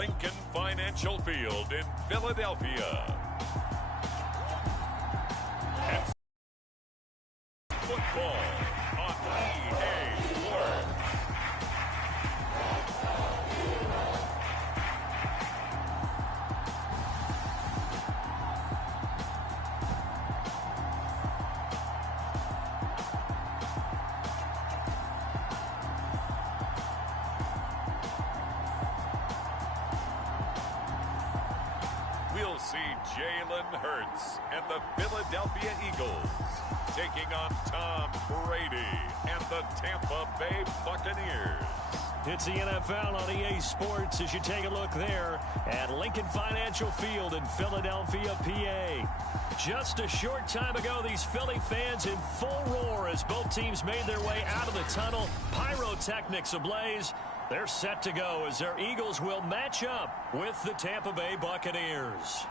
Lincoln Financial Field in Philadelphia. And football on EA Sports. We'll see Jalen Hurts and the Philadelphia Eagles taking on Tom Brady and the Tampa Bay Buccaneers. It's the NFL on EA Sports as you take a look there at Lincoln Financial Field in Philadelphia, PA. Just a short time ago, these Philly fans in full roar as both teams made their way out of the tunnel. Pyrotechnics ablaze. They're set to go as their Eagles will match up with the Tampa Bay Buccaneers.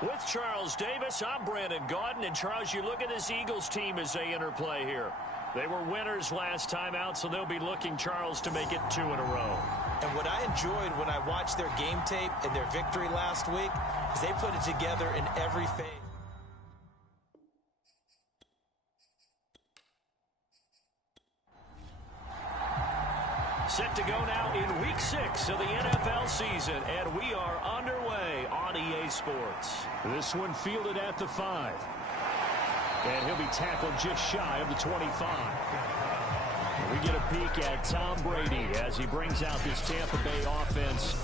With Charles Davis, I'm Brandon Gaudin. And Charles, you look at this Eagles team as they interplay here. They were winners last time out, so they'll be looking, Charles, to make it 2 in a row. And what I enjoyed when I watched their game tape and their victory last week is they put it together in every phase. Set to go now in Week 6 of the NFL season, and we are underway on EA Sports. This one fielded at the 5. And he'll be tackled just shy of the 25. We get a peek at Tom Brady as he brings out this Tampa Bay offense.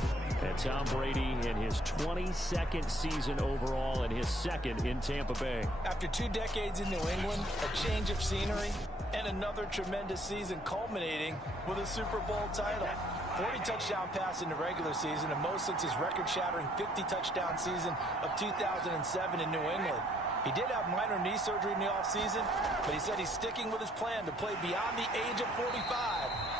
And Tom Brady in his 22nd season overall and his second in Tampa Bay. After 2 decades in New England, a change of scenery, and another tremendous season culminating with a Super Bowl title. 40 touchdown pass in the regular season, and most since his record-shattering 50-touchdown season of 2007 in New England. He did have minor knee surgery in the offseason, but he said he's sticking with his plan to play beyond the age of 45,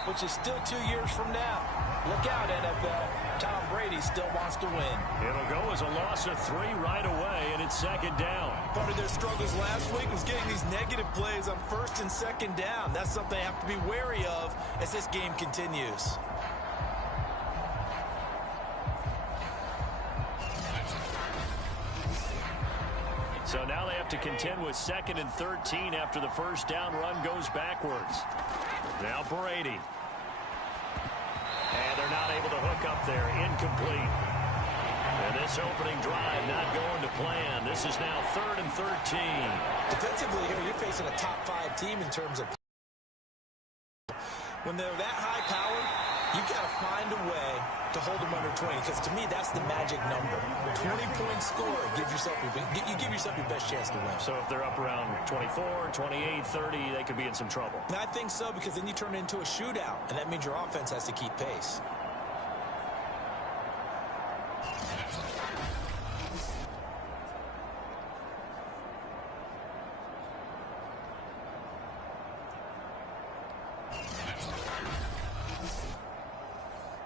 which is still 2 years from now. Look out, NFL. Tom Brady still wants to win. It'll go as a loss of 3 right away, and it's 2nd down. Part of their struggles last week was getting these negative plays on 1st and 2nd down. That's something they have to be wary of as this game continues. So now they have to contend with 2nd and 13 after the 1st down run goes backwards. Now Brady. And they're not able to hook up there. Incomplete. And this opening drive not going to plan. This is now 3rd and 13. Defensively here, you're facing a top 5 team in terms of when they're that high powered, you got to find a way to hold them under 20, because to me that's the magic number. 20-point score, you give yourself your best chance to win. So if they're up around 24, 28, 30, they could be in some trouble. And I think so, because then you turn it into a shootout, and that means your offense has to keep pace.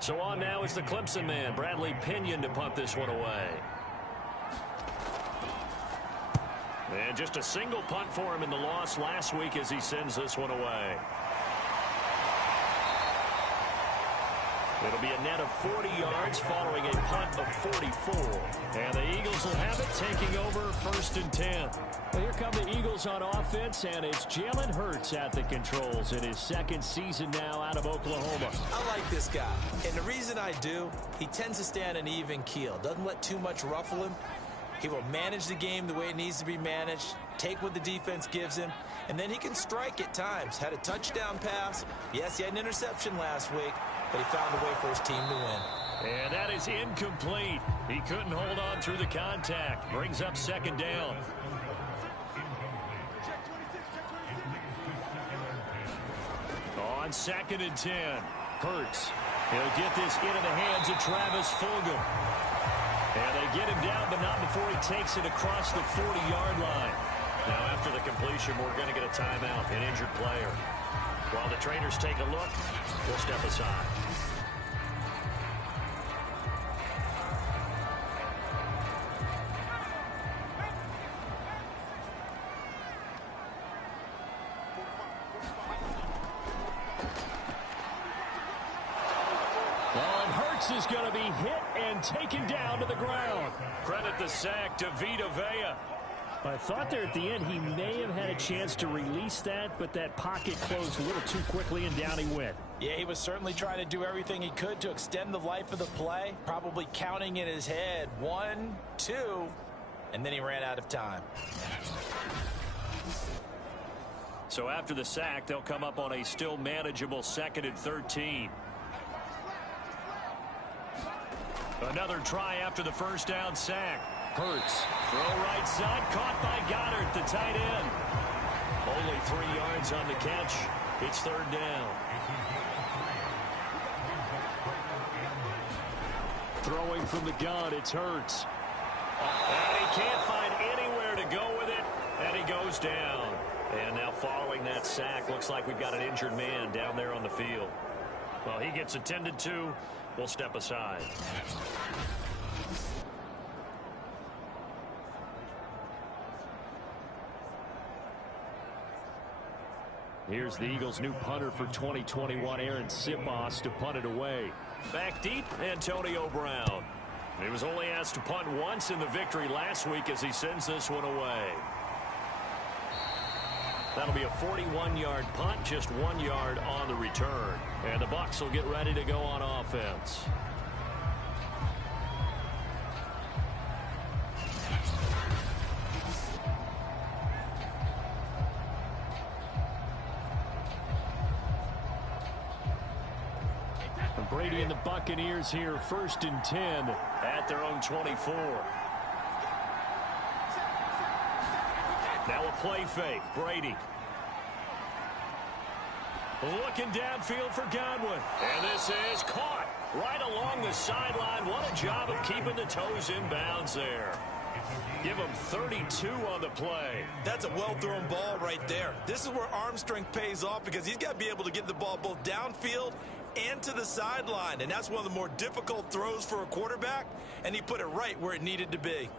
So on now is the Clemson man, Bradley Pinion, to punt this one away. And just a single punt for him in the loss last week as he sends this one away. It'll be a net of 40 yards following a punt of 44. And the Eagles will have it, taking over 1st and 10. Well, here come the Eagles on offense, and it's Jalen Hurts at the controls in his 2nd season now out of Oklahoma. I like this guy, and the reason I do, he tends to stay on an even keel. Doesn't let too much ruffle him. He will manage the game the way it needs to be managed, take what the defense gives him, and then he can strike at times. Had a touchdown pass. Yes, he had an interception last week, but he found a way for his team to win. And that is incomplete. He couldn't hold on through the contact. Brings up 2nd down. On 2nd and 10, Hurts. He'll get this into the hands of Travis Fulgham. And they get him down, but not before he takes it across the 40-yard line. Now, after the completion, we're going to get a timeout, an injured player. While the trainers take a look, we'll step aside. Brooks is going to be hit and taken down to the ground. Credit the sack to Vita Vea. I thought there at the end he may have had a chance to release that, but that pocket closed a little too quickly, and down he went. Yeah, he was certainly trying to do everything he could to extend the life of the play, probably counting in his head 1, 2, and then he ran out of time. So after the sack, they'll come up on a still manageable 2nd and 13. Another try after the first down sack. Hurts, throw right side, caught by Goddard, the tight end. Only 3 yards on the catch. It's 3rd down. Throwing from the gun, it's Hurts. And he can't find anywhere to go with it, and he goes down. And now following that sack, looks like we've got an injured man down there on the field. Well, he gets attended to. We'll step aside. Here's the Eagles' new punter for 2021, Aaron Sipos, to punt it away. Back deep, Antonio Brown. He was only asked to punt once in the victory last week as he sends this one away. That'll be a 41-yard punt, just 1 yard on the return. And the Bucs will get ready to go on offense. Brady and the Buccaneers here, 1st and 10 at their own 24. Now a play fake. Brady. Looking downfield for Godwin. And this is caught right along the sideline. What a job of keeping the toes in bounds there. Give him 32 on the play. That's a well-thrown ball right there. This is where arm strength pays off because he's got to be able to get the ball both downfield and to the sideline. And that's one of the more difficult throws for a quarterback. And he put it right where it needed to be.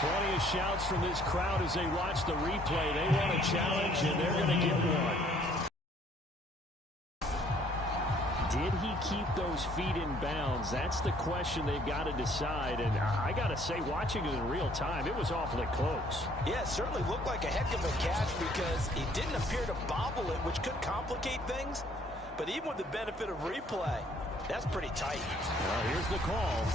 Plenty of shouts from this crowd as they watch the replay. They want a challenge, and they're going to get one. Did he keep those feet in bounds? That's the question they've got to decide. And I got to say, watching it in real time, it was awfully close. Yeah, it certainly looked like a heck of a catch because he didn't appear to bobble it, which could complicate things. But even with the benefit of replay, that's pretty tight. Well, here's the call.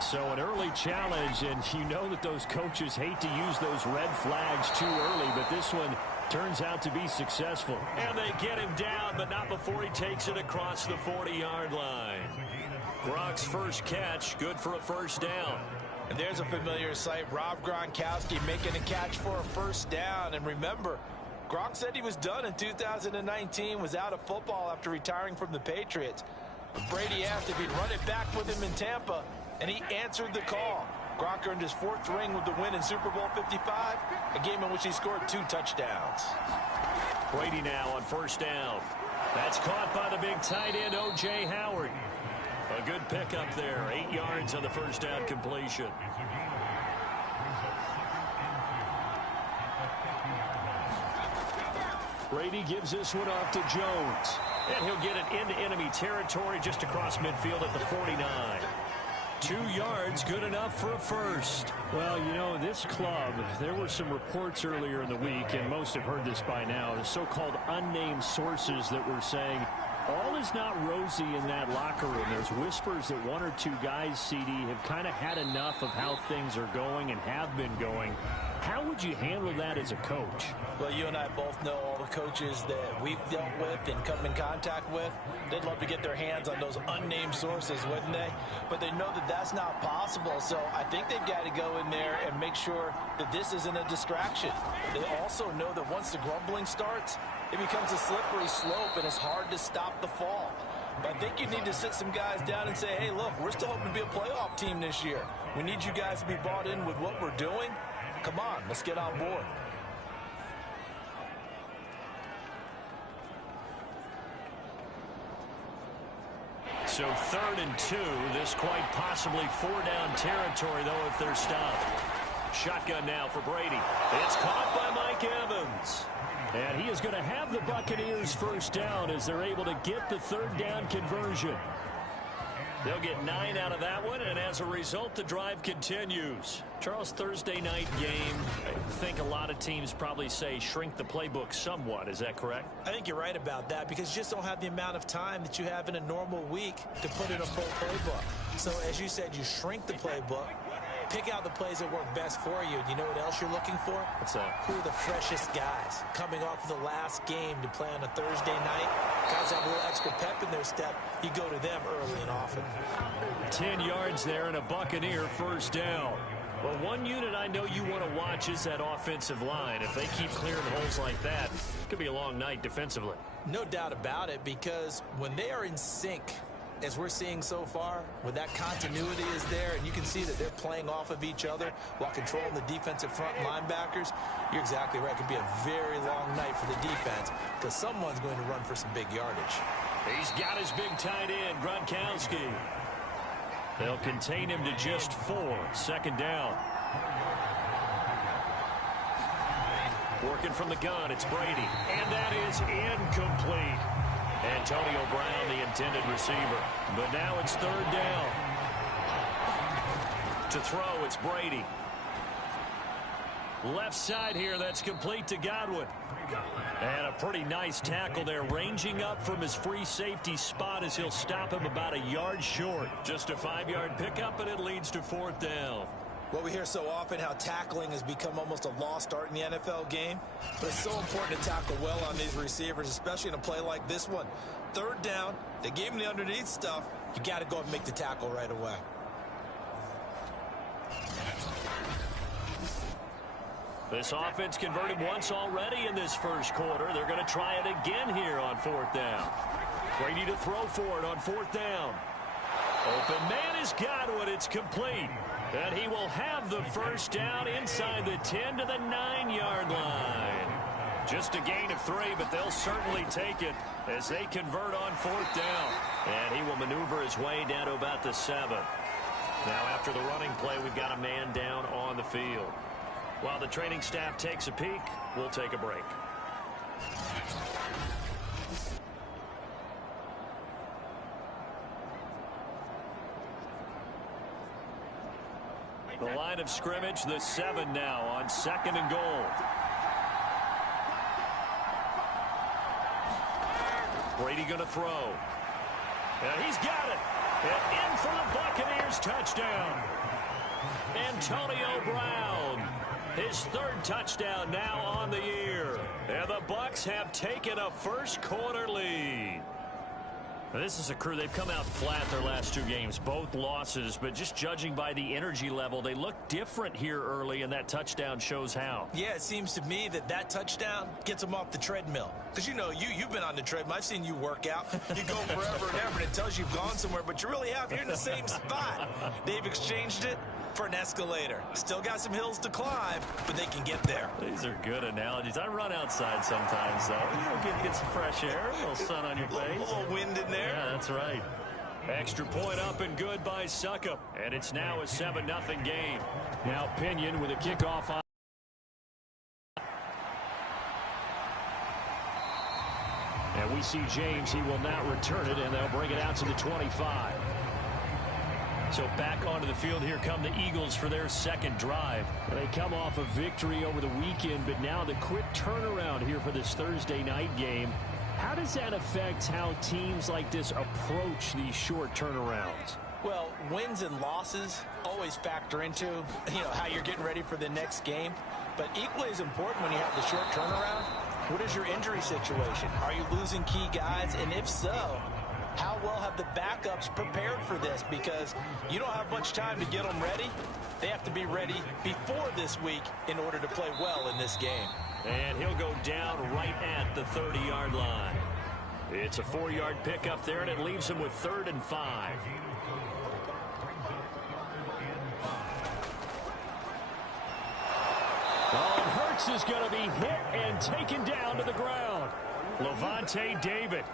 So an early challenge, and you know that those coaches hate to use those red flags too early, but this one turns out to be successful. And they get him down, but not before he takes it across the 40-yard line. Gronk's first catch, good for a first down. And there's a familiar sight, Rob Gronkowski making a catch for a first down. And remember, Gronk said he was done in 2019, was out of football after retiring from the Patriots. But Brady asked if he'd run it back with him in Tampa, and he answered the call. Gronk earned his 4th ring with the win in Super Bowl 55, a game in which he scored 2 touchdowns. Brady now on first down. That's caught by the big tight end, O.J. Howard. A good pickup there, 8 yards on the first down completion. Brady gives this one off to Jones. And he'll get it into enemy territory just across midfield at the 49. 2 yards, good enough for a first. Well, you know, this club, there were some reports earlier in the week, and most have heard this by now, the so-called unnamed sources that were saying all is not rosy in that locker room. There's whispers that 1 or 2 guys, CD, have kind of had enough of how things are going and have been going. How would you handle that as a coach? Well, you and I both know all the coaches that we've dealt with and come in contact with. They'd love to get their hands on those unnamed sources, wouldn't they? But they know that that's not possible, so I think they've got to go in there and make sure that this isn't a distraction. They also know that once the grumbling starts, it becomes a slippery slope, and it's hard to stop the fall. But I think you need to sit some guys down and say, hey, look, we're still hoping to be a playoff team this year. We need you guys to be bought in with what we're doing. Come on, let's get on board. So 3rd and 2. This quite possibly 4-down territory, though, if they're stopped. Shotgun now for Brady. It's caught by Mike Evans. And he is going to have the Buccaneers first down as they're able to get the 3rd down conversion. They'll get 9 out of that one, and as a result, the drive continues. Charles, Thursday night game, I think a lot of teams probably say shrink the playbook somewhat. Is that correct? I think you're right about that because you just don't have the amount of time that you have in a normal week to put in a full playbook. So, as you said, you shrink the playbook, pick out the plays that work best for you. And you know what else you're looking for? What's that? Who are the freshest guys coming off of the last game to play on a Thursday night? Guys have a little extra pep in their step. You go to them early and often. 10 yards there and a Buccaneer first down. Well, one unit I know you want to watch is that offensive line. If they keep clearing holes like that, it could be a long night defensively. No doubt about it, because when they are in sync, as we're seeing so far, when that continuity is there and you can see that they're playing off of each other while controlling the defensive front linebackers, you're exactly right. It could be a very long night for the defense because someone's going to run for some big yardage. He's got his big tight end, Gronkowski. They'll contain him to just 4. 2nd down. Working from the gun, it's Brady. And that is incomplete. Antonio Brown, the intended receiver. But now it's 3rd down. To throw, it's Brady. Left side here, that's complete to Godwin. And a pretty nice tackle there, ranging up from his free safety spot as he'll stop him about a yard short. Just a 5-yard pickup, and it leads to 4th down. Well, we hear so often how tackling has become almost a lost art in the NFL game. But it's so important to tackle well on these receivers, especially in a play like this one. 3rd down, they gave him the underneath stuff. You got to go and make the tackle right away. This offense converted once already in this first quarter. They're going to try it again here on 4th down. Brady to throw for it on 4th down. Open man is Godwin. It's complete. And he will have the first down inside the 10 to the 9-yard line. Just a gain of 3, but they'll certainly take it as they convert on 4th down. And he will maneuver his way down to about the 7. Now after the running play, we've got a man down on the field. While the training staff takes a peek, we'll take a break. The line of scrimmage, the 7 now on 2nd and goal. Brady going to throw. And he's got it. And in for the Buccaneers touchdown. Antonio Brown. His 3rd touchdown now on the year. And the Bucs have taken a first quarter lead. Now, this is a crew, they've come out flat their last 2 games, both losses, but just judging by the energy level, they look different here early, and that touchdown shows how. Yeah, it seems to me that touchdown gets them off the treadmill. Because, you know, you've been on the treadmill. I've seen you work out. You go forever and ever, and it tells you you've gone somewhere, but you really have. You're in the same spot. They've exchanged it for an escalator. Still got some hills to climb, but they can get there. These are good analogies. I run outside sometimes, though. Get some fresh air, a little sun on your face. A little wind in there. Yeah, that's right. Extra point up and good by Suckup. And it's now a 7-0 game. Now Pinion with a kickoff on. And we see James. He will not return it, and they'll bring it out to the 25. So back onto the field, here come the Eagles for their 2nd drive. They come off a victory over the weekend, but now the quick turnaround here for this Thursday night game. How does that affect how teams like this approach these short turnarounds? Well, wins and losses always factor into, how you're getting ready for the next game. But equally as important when you have the short turnaround, what is your injury situation? Are you losing key guys? And if so, how well have the backups prepared for this? Because you don't have much time to get them ready. They have to be ready before this week in order to play well in this game. And he'll go down right at the 30-yard line. It's a 4-yard pickup there, and it leaves him with 3rd and 5. Oh, Hurts is going to be hit and taken down to the ground. Levante David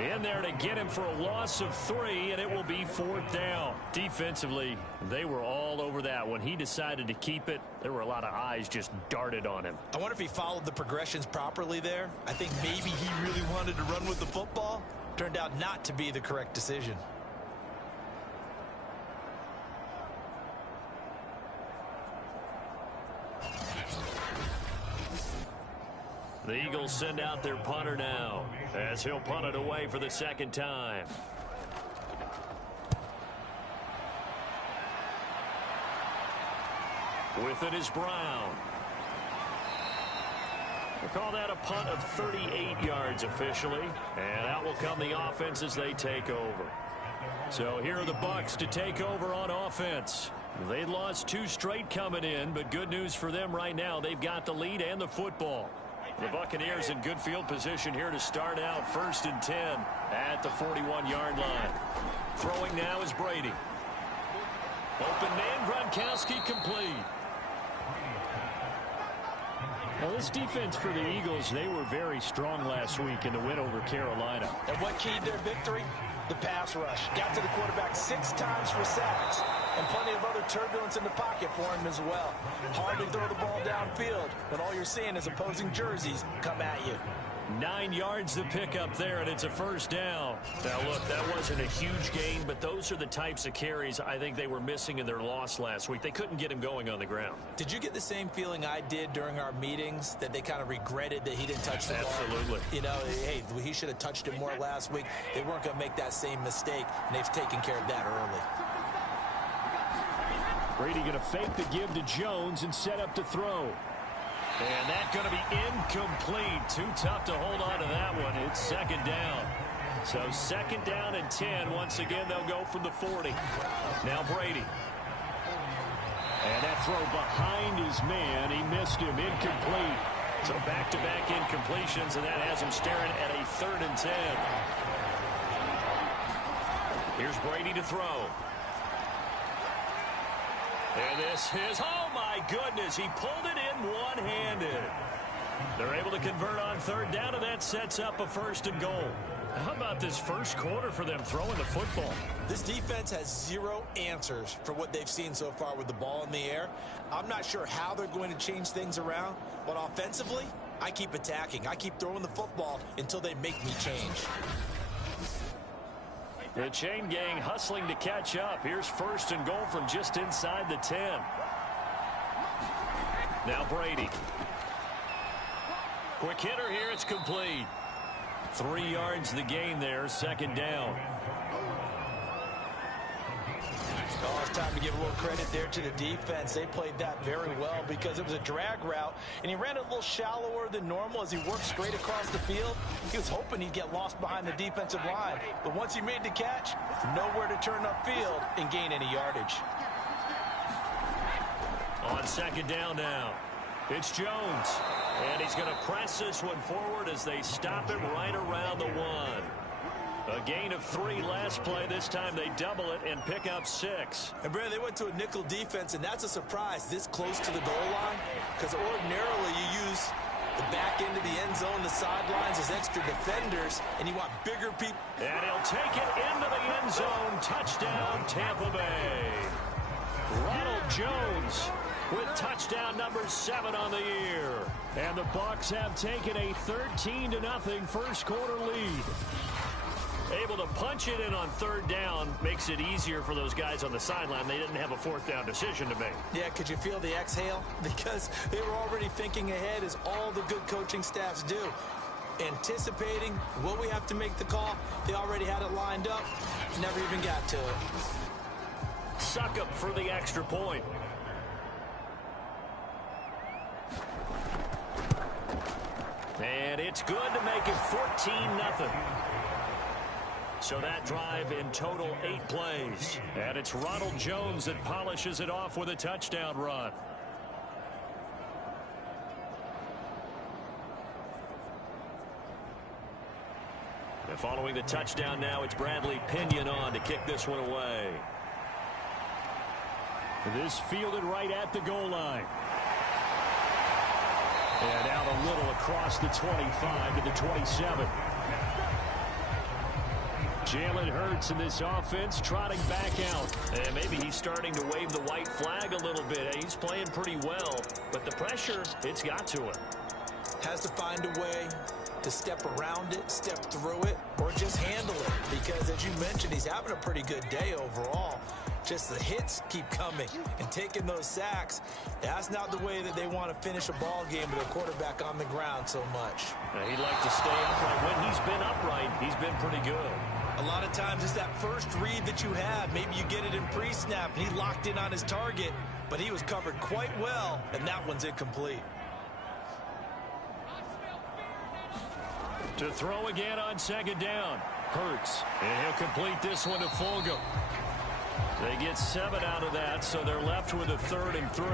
In there to get him for a loss of 3, and it will be 4th down. Defensively, they were all over that. When he decided to keep it, there were a lot of eyes just darted on him. I wonder if he followed the progressions properly there. I think maybe he really wanted to run with the football. Turned out not to be the correct decision. The Eagles send out their punter now, as he'll punt it away for the 2nd time. With it is Brown. We'll call that a punt of 38 yards officially, and out will come the offense as they take over. So here are the Bucs to take over on offense. They'd lost 2 straight coming in, but good news for them right now. They've got the lead and the football. The Buccaneers in good field position here to start out 1st and 10 at the 41-yard line. Throwing now is Brady. Open man, Gronkowski complete. Now this defense for the Eagles, they were very strong last week in the win over Carolina. And what keyed their victory? The pass rush. Got to the quarterback 6 times for sacks. And plenty of other turbulence in the pocket for him as well. Hard to throw the ball downfield when all you're seeing is opposing jerseys come at you. 9 yards to pick up there, and it's a 1st down. Now, look, that wasn't a huge gain, but those are the types of carries I think they were missing in their loss last week. They couldn't get him going on the ground. Did you get the same feeling I did during our meetings, that they kind of regretted that he didn't touch the ball? Absolutely. You know, hey, he should have touched it more last week. They weren't going to make that same mistake, and they've taken care of that early. Brady going to fake the give to Jones and set up to throw. And that's going to be incomplete. Too tough to hold on to that one. It's 2nd down. So 2nd down and 10. Once again, they'll go from the 40. Now Brady. And that throw behind his man. He missed him. Incomplete. So back-to-back incompletions, and that has him staring at a 3rd and 10. Here's Brady to throw. And this is, oh my goodness, he pulled it in one-handed. They're able to convert on 3rd down, and that sets up a 1st and goal. How about this first quarter for them throwing the football? This defense has 0 answers for what they've seen so far with the ball in the air. I'm not sure how they're going to change things around, but offensively, I keep attacking. I keep throwing the football until they make me change. The chain gang hustling to catch up. Here's 1st and goal from just inside the 10. Now Brady. Quick hitter here. It's complete. 3 yards the gain there. 2nd down. Oh, it's time to give a little credit there to the defense. They played that very well because it was a drag route, and he ran it a little shallower than normal as he worked straight across the field. He was hoping he'd get lost behind the defensive line, but once he made the catch, nowhere to turn upfield and gain any yardage. On 2nd down now, it's Jones, and he's going to press this one forward as they stop it right around the 1. A gain of 3 last play. This time they double it and pick up 6. And Brandon, they went to a nickel defense, and that's a surprise this close to the goal line, because ordinarily you use the back end of the end zone, the sidelines as extra defenders, and you want bigger people. And he'll take it into the end zone. Touchdown, Tampa Bay. Ronald Jones with touchdown number 7 on the year. And the Bucs have taken a 13-0 first quarter lead. Able to punch it in on 3rd down makes it easier for those guys on the sideline. They didn't have a 4th down decision to make. Yeah, could you feel the exhale? Because they were already thinking ahead, as all the good coaching staffs do. Anticipating what we have to make the call. They already had it lined up. Never even got to it. Suck up for the extra point. And it's good to make it 14-0. So that drive in total 8 plays. And it's Ronald Jones that polishes it off with a touchdown run. And following the touchdown now, it's Bradley Pinion on to kick this one away. This fielded right at the goal line. And out a little across the 25 to the 27. Jalen Hurts in this offense trotting back out. And maybe he's starting to wave the white flag a little bit. He's playing pretty well, but the pressure, it's got to him. Has to find a way to step around it, step through it, or just handle it. Because as you mentioned, he's having a pretty good day overall. Just the hits keep coming and taking those sacks. That's not the way that they want to finish a ball game with a quarterback on the ground so much. He'd like to stay upright. When he's been upright, he's been pretty good. A lot of times it's that first read that you have. Maybe you get it in pre-snap and he locked in on his target, but he was covered quite well, and that one's incomplete. To throw again on second down. Hurts, and he'll complete this one to Fulgham. They get 7 out of that, so they're left with a 3rd and 3.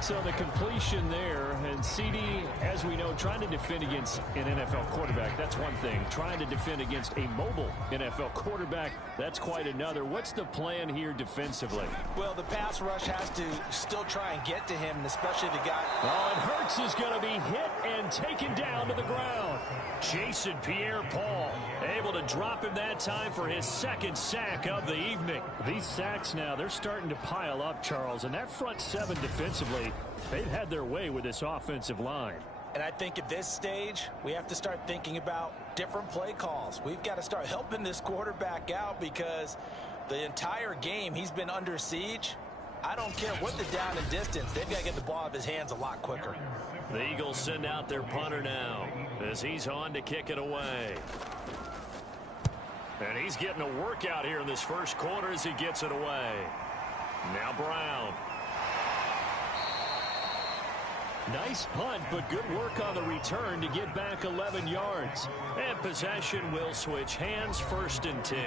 So the completion there, and CD, as we know, trying to defend against an NFL quarterback, that's one thing. Trying to defend against a mobile NFL quarterback, that's quite another. What's the plan here defensively? Well, the pass rush has to still try and get to him, and especially the guy. Oh, and Hurts is going to be hit and taken down to the ground. Jason Pierre-Paul able to drop him that time for his 2nd sack of the evening. These sacks now, they're starting to pile up, Charles, and that front 7 defensively, they've had their way with this offensive line. And I think at this stage, we have to start thinking about different play calls. We've got to start helping this quarterback out because the entire game he's been under siege. I don't care what the down and distance. They've got to get the ball out of his hands a lot quicker. The Eagles send out their punter now as he's on to kick it away. And he's getting a workout here in this first quarter as he gets it away. Now Brown. Nice punt, but good work on the return to get back 11 yards. And possession will switch hands, 1st and 10.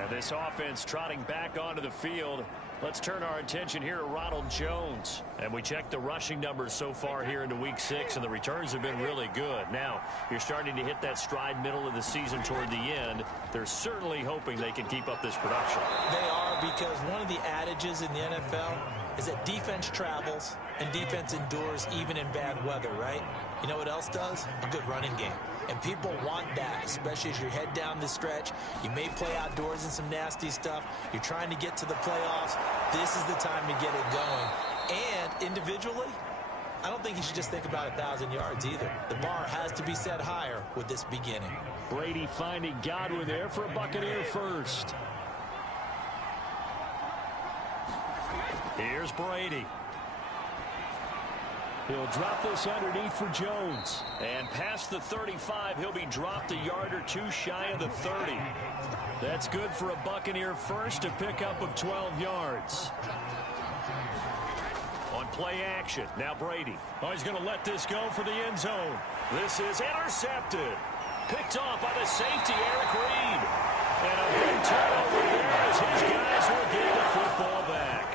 And this offense trotting back onto the field. Let's turn our attention here to Ronald Jones. And we check the rushing numbers so far here into Week 6, and the returns have been really good. Now, you're starting to hit that stride middle of the season toward the end. They're certainly hoping they can keep up this production. They are, because one of the adages in the NFL is that defense travels and defense endures even in bad weather, right? You know what else does? A good running game. And people want that, especially as you head down the stretch. You may play outdoors in some nasty stuff. You're trying to get to the playoffs. This is the time to get it going. And individually, I don't think you should just think about 1,000 yards either. The bar has to be set higher with this beginning. Brady finding Godwin there for a Buccaneer first. Here's Brady. He'll drop this underneath for Jones. And past the 35, he'll be dropped a yard or 2 shy of the 30. That's good for a Buccaneer first, a pickup of 12 yards. On play action, now Brady. Oh, he's going to let this go for the end zone. This is intercepted. Picked off by the safety, Eric Reed. And a big turnover there as his guys will get the football back.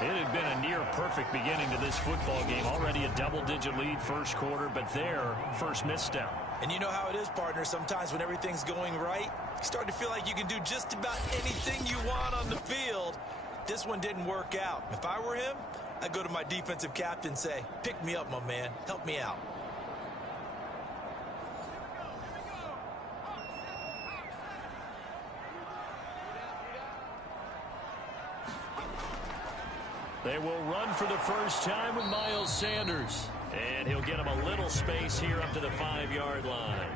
It had been a near-perfect beginning to this football game. Already a double-digit lead first quarter, but their first misstep. And you know how it is, partner. Sometimes when everything's going right, you start to feel like you can do just about anything you want on the field. This one didn't work out. If I were him, I'd go to my defensive captain and say, pick me up, my man. Help me out. They will run for the first time with Miles Sanders. And he'll get him a little space here up to the 5-yard line.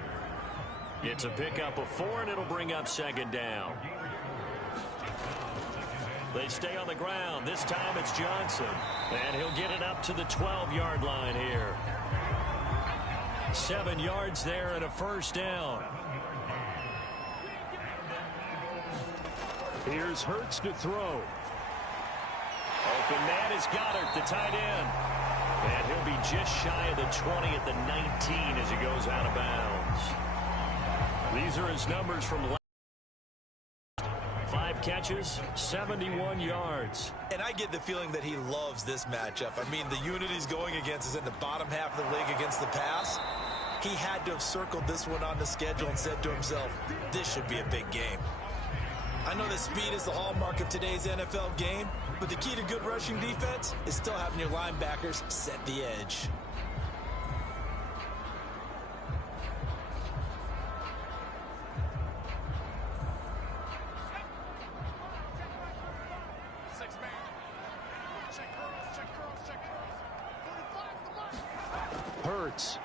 It's a pickup of 4, and it'll bring up 2nd down. They stay on the ground. This time it's Johnson. And he'll get it up to the 12-yard line here. 7 yards there and a first down. Here's Hurts to throw. Open man is Goddard, the tight end. And he'll be just shy of the 20 at the 19 as he goes out of bounds. These are his numbers from last. 5 catches, 71 yards. And I get the feeling that he loves this matchup. I mean, the unit he's going against is in the bottom half of the league against the pass. He had to have circled this one on the schedule and said to himself, this should be a big game. I know that speed is the hallmark of today's NFL game, but the key to good rushing defense is still having your linebackers set the edge. Hurts.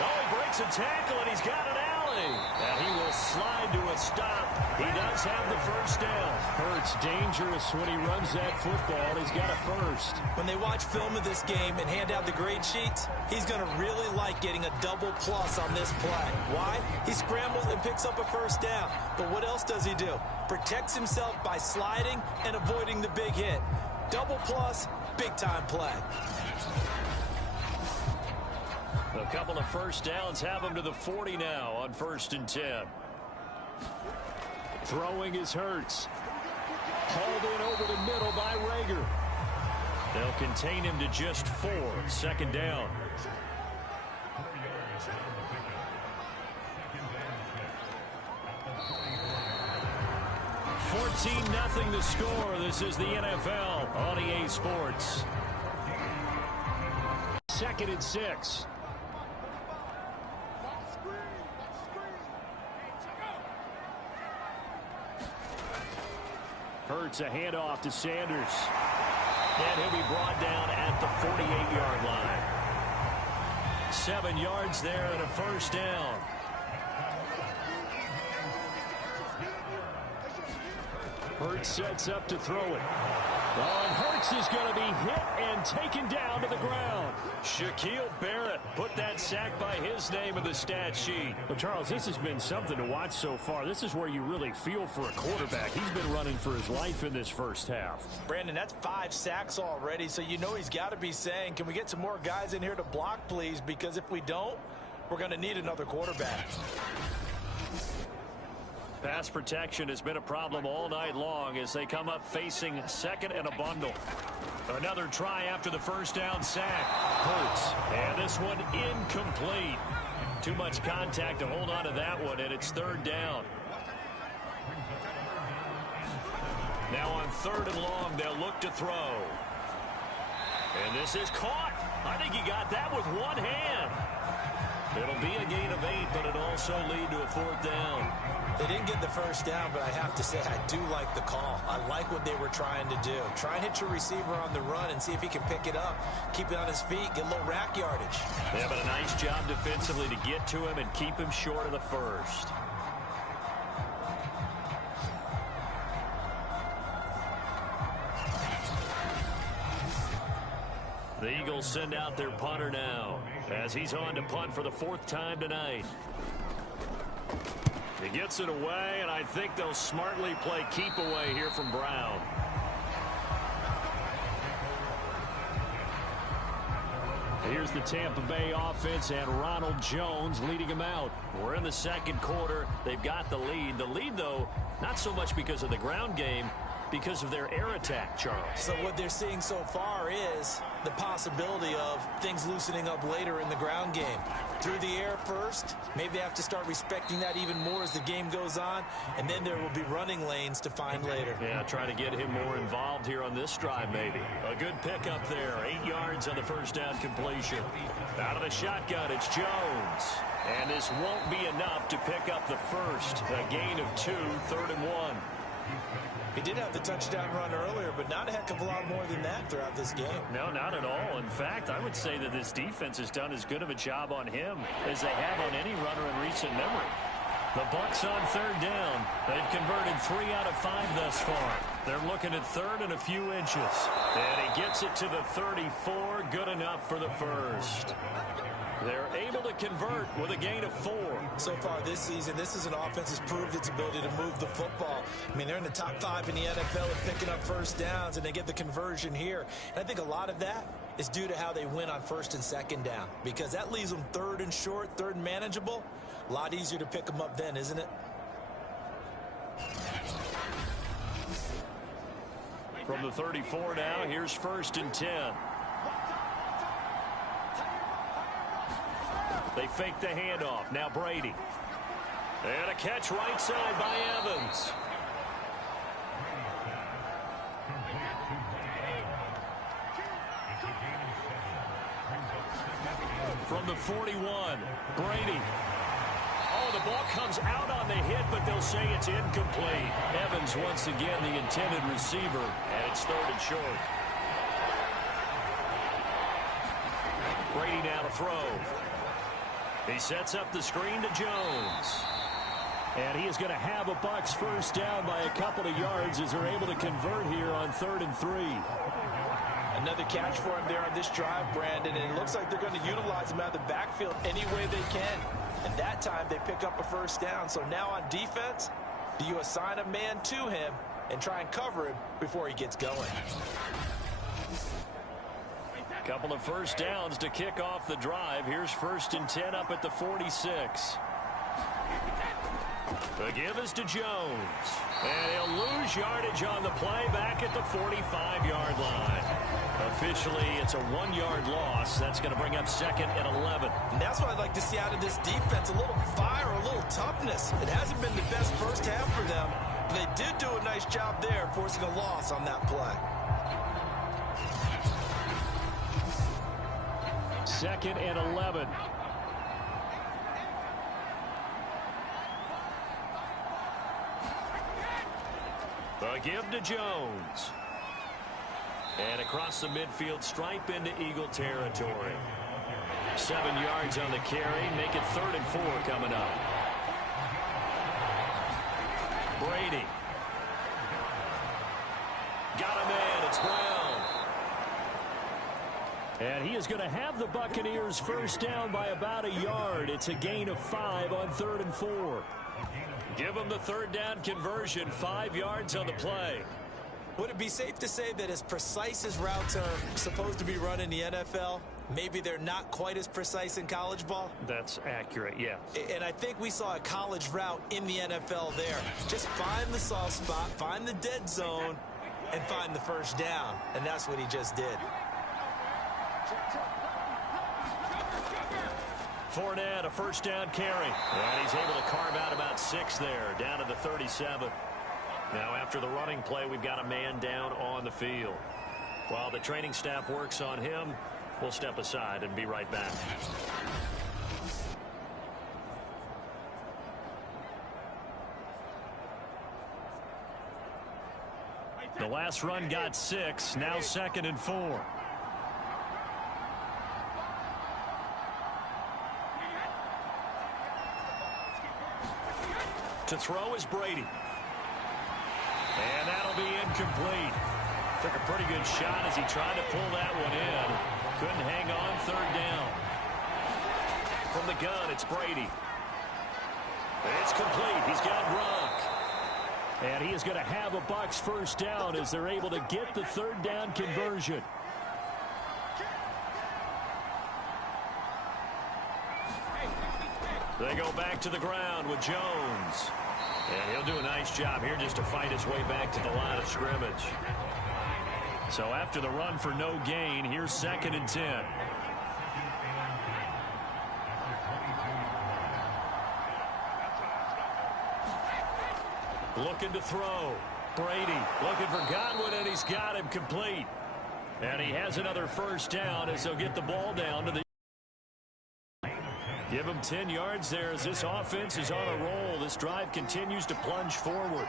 Oh, he breaks a tackle, and he's got an alley. And he will slide to a stop. He does have the first down. Hurts dangerous when he runs that football. He's got a first. When they watch film of this game and hand out the grade sheets, he's going to really like getting a double plus on this play. Why? He scrambles and picks up a first down. But what else does he do? Protects himself by sliding and avoiding the big hit. Double plus, big-time play. A couple of first downs have him to the 40 now on 1st and 10. Throwing is Hurts. Hauled in over the middle by Rager. They'll contain him to just 4. 2nd down. $14-0 the score. This is the NFL on EA Sports. 2nd and 6. Hurts a handoff to Sanders. And he'll be brought down at the 48-yard line. 7 yards there and a first down. Hurts sets up to throw it. Oh, and Hurts is going to be hit and taken down to the ground. Shaquille Barrett put that sack by his name in the stat sheet. Well, Charles, this has been something to watch so far. This is where you really feel for a quarterback. He's been running for his life in this first half. Brandon, that's 5 sacks already, so you know he's got to be saying, can we get some more guys in here to block, please? Because if we don't, we're going to need another quarterback. Pass protection has been a problem all night long as they come up facing 2nd and a bundle. Another try after the first down sack. Hurts. And this one incomplete. Too much contact to hold on to that one, and it's 3rd down. Now on 3rd and long, they'll look to throw. And this is caught. I think he got that with one hand. It'll be a gain of 8, but it'll also lead to a 4th down. They didn't get the first down, but I have to say I do like the call. I like what they were trying to do. Try and hit your receiver on the run and see if he can pick it up. Keep it on his feet, get a little rack yardage. Yeah, but a nice job defensively to get to him and keep him short of the first. The Eagles send out their punter now as he's on to punt for the 4th time tonight. He gets it away, and I think they'll smartly play keep away here from Brown. Here's the Tampa Bay offense and Ronald Jones leading them out. We're in the 2nd quarter. They've got the lead. The lead, though, not so much because of the ground game, because of their air attack, Charles. So what they're seeing so far is the possibility of things loosening up later in the ground game. Through the air first, maybe they have to start respecting that even more as the game goes on, and then there will be running lanes to find later. Yeah, try to get him more involved here on this drive, maybe. A good pickup there, 8 yards on the first down completion. Out of the shotgun, it's Jones. And this won't be enough to pick up the first. A gain of 2, 3rd and 1. He did have the touchdown run earlier, but not a heck of a lot more than that throughout this game. No, not at all. In fact, I would say that this defense has done as good of a job on him as they have on any runner in recent memory. The Bucs on 3rd down. They've converted 3 out of 5 thus far. They're looking at 3rd and a few inches. And he gets it to the 34. Good enough for the first. They're able to convert with a gain of 4. So far this season, this is an offense that's proved its ability to move the football. I mean, they're in the top 5 in the NFL at picking up first downs, and they get the conversion here. And I think a lot of that is due to how they win on 1st and 2nd down, because that leaves them 3rd and short, 3rd and manageable. A lot easier to pick them up then, isn't it? From the 34 now, here's 1st and 10. They fake the handoff. Now Brady. And a catch right side by Evans. From the 41, Brady. Oh, the ball comes out on the hit, but they'll say it's incomplete. Evans once again the intended receiver, and it's 3rd and short. Brady now to throw. He sets up the screen to Jones. And he is going to have a Bucs first down by a couple of yards as they're able to convert here on 3rd and 3. Another catch for him there on this drive, Brandon, and it looks like they're going to utilize him out of the backfield any way they can. And that time they pick up a first down. So now on defense, do you assign a man to him and try and cover him before he gets going? Couple of first downs to kick off the drive. Here's 1st and 10 up at the 46. The give is to Jones. And he'll lose yardage on the play back at the 45-yard line. Officially, it's a 1-yard loss. That's going to bring up 2nd and 11. And that's what I'd like to see out of this defense, a little fire, a little toughness. It hasn't been the best first half for them. But they did do a nice job there, forcing a loss on that play. 2nd and 11. The give to Jones. And across the midfield stripe into Eagle territory. 7 yards on the carry. Make it 3rd and 4 coming up. Brady. Got him in. It's Brown. And he is going to have the Buccaneers first down by about a yard. It's a gain of 5 on 3rd and 4. Give him the 3rd down conversion. 5 yards on the play. Would it be safe to say that as precise as routes are supposed to be run in the NFL, maybe they're not quite as precise in college ball? That's accurate, yeah. And I think we saw a college route in the NFL there. Just find the soft spot, find the dead zone, and find the first down. And that's what he just did. Fournette, a first down carry. And he's able to carve out about 6 there, down to the 37. Now after the running play, we've got a man down on the field. While the training staff works on him, we'll step aside and be right back. The last run got 6, now 2nd and 4. To throw is Brady. And that'll be incomplete. Took a pretty good shot as he tried to pull that one in. Couldn't hang on 3rd down. From the gun, it's Brady. It's complete. He's got Gronk. And he is going to have a Bucs first down as they're able to get the 3rd down conversion. They go back to the ground with Jones. And he'll do a nice job here just to fight his way back to the line of scrimmage. So after the run for no gain, here's 2nd and 10. Looking to throw. Brady looking for Godwin, and he's got him complete. And he has another first down as they'll get the ball down to the. Give him 10 yards there as this offense is on a roll. This drive continues to plunge forward.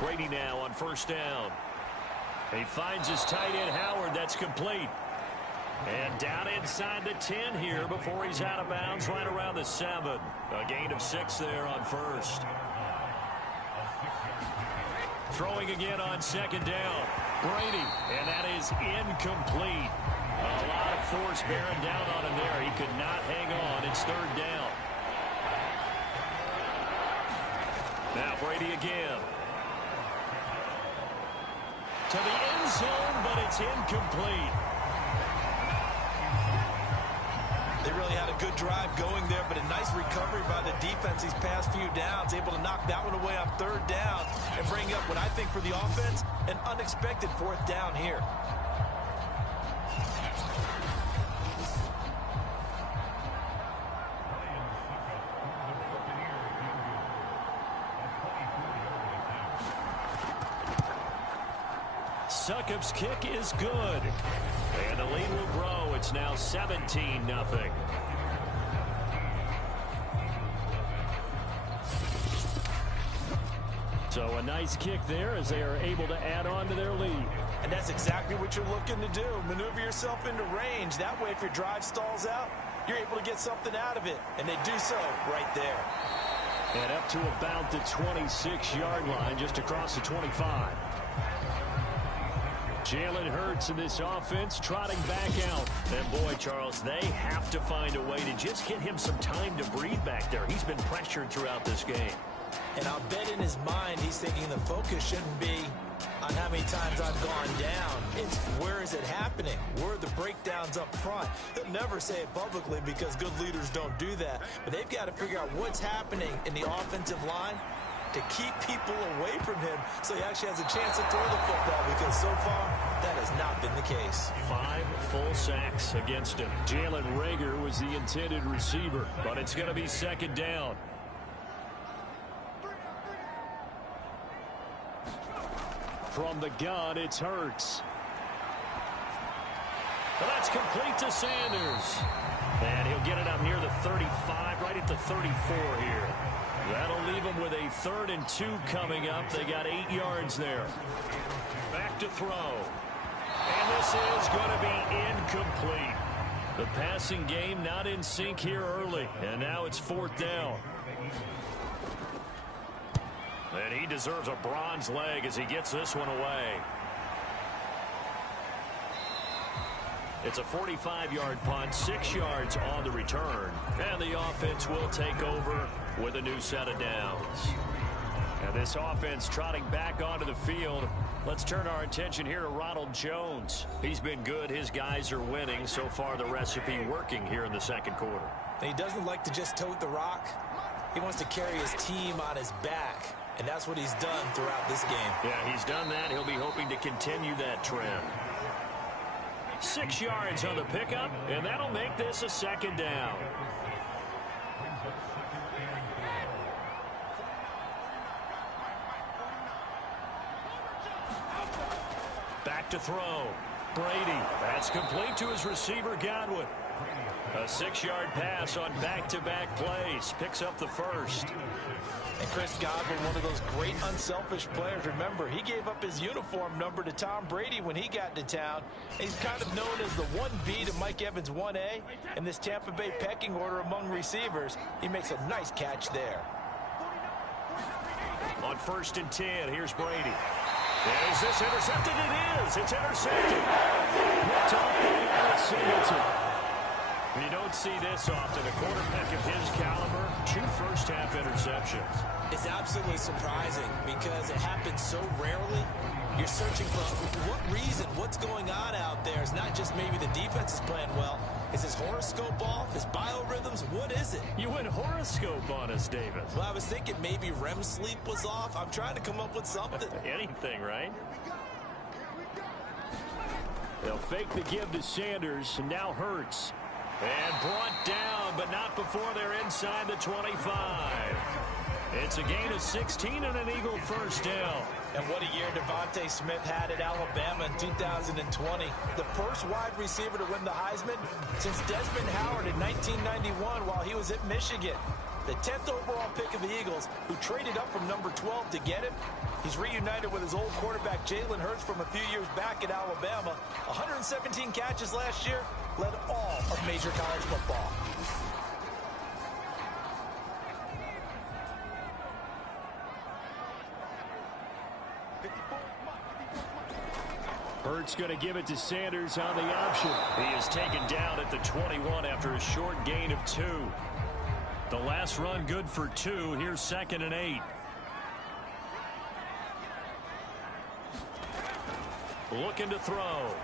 Brady now on first down. He finds his tight end Howard. That's complete. And down inside the 10 here before he's out of bounds right around the 7. A gain of 6 there on first. Throwing again on 2nd down. Brady, and that is incomplete. A lot of force bearing down on him there. He could not hang on. It's 3rd down. Now Brady again. To the end zone, but it's incomplete. They really had a good drive going there, but a nice recovery by the defense these past few downs, able to knock that one away on 3rd down and bring up what I think for the offense, an unexpected 4th down here. Succop's kick is good. And the lead will grow. It's now 17-0. So a nice kick there as they are able to add on to their lead. And that's exactly what you're looking to do. Maneuver yourself into range. That way, if your drive stalls out, you're able to get something out of it. And they do so right there. And up to about the 26-yard line, just across the 25. Jalen Hurts in this offense trotting back out. And boy, Charles, they have to find a way to just get him some time to breathe back there. He's been pressured throughout this game. And I'll bet in his mind he's thinking the focus shouldn't be on how many times I've gone down. It's where is it happening? Where are the breakdowns up front? He'll never say it publicly because good leaders don't do that. But they've got to figure out what's happening in the offensive line to keep people away from him so he actually has a chance to throw the football, because so far that has not been the case. 5 full sacks against him. Jalen Reagor was the intended receiver, but it's going to be second down. From the gun, it's Hurts. Well, that's complete to Sanders. And he'll get it up near the 35, right at the 34 here. That'll leave him with a 3rd and 2 coming up. They got 8 yards there. Back to throw. And this is going to be incomplete. The passing game not in sync here early. And now it's 4th down. And he deserves a bronze leg as he gets this one away. It's a 45-yard punt, 6 yards on the return. And the offense will take over with a new set of downs. And this offense trotting back onto the field. Let's turn our attention here to Ronald Jones. He's been good. His guys are winning. So far, the recipe working here in the second quarter. He doesn't like to just tote the rock. He wants to carry his team on his back. And that's what he's done throughout this game. Yeah, he's done that. He'll be hoping to continue that trend. 6 yards on the pickup, and that'll make this a second down. Back to throw. Brady. That's complete to his receiver, Godwin. A 6-yard pass on back-to-back plays. Picks up the first. And Chris Godwin, one of those great unselfish players. Remember, he gave up his uniform number to Tom Brady when he got to town. He's kind of known as the 1B to Mike Evans 1A in this Tampa Bay pecking order among receivers. He makes a nice catch there. On 1st and 10, here's Brady. Is this intercepted? It is. It's intercepted. Ripped off by Singleton. You don't see this often. A quarterback of his caliber, 2 first-half interceptions. It's absolutely surprising because it happens so rarely. You're searching for what reason, what's going on out there. It's not just maybe the defense is playing well. Is his horoscope off? His biorhythms? What is it? You went horoscope on us, David. Well, I was thinking maybe REM sleep was off. I'm trying to come up with something. Anything, right? They'll fake the give to Sanders, and now Hurts. And brought down, but not before they're inside the 25. It's a gain of 16 and an Eagle first down. And what a year Devontae Smith had at Alabama in 2020. The first wide receiver to win the Heisman since Desmond Howard in 1991 while he was at Michigan. The 10th overall pick of the Eagles, who traded up from number 12 to get him. He's reunited with his old quarterback Jalen Hurts from a few years back at Alabama. 117 catches last year, led all of major college football. Hurts going to give it to Sanders on the option. He is taken down at the 21 after a short gain of 2. The last run good for 2. Here's 2nd and 8. Looking to throw.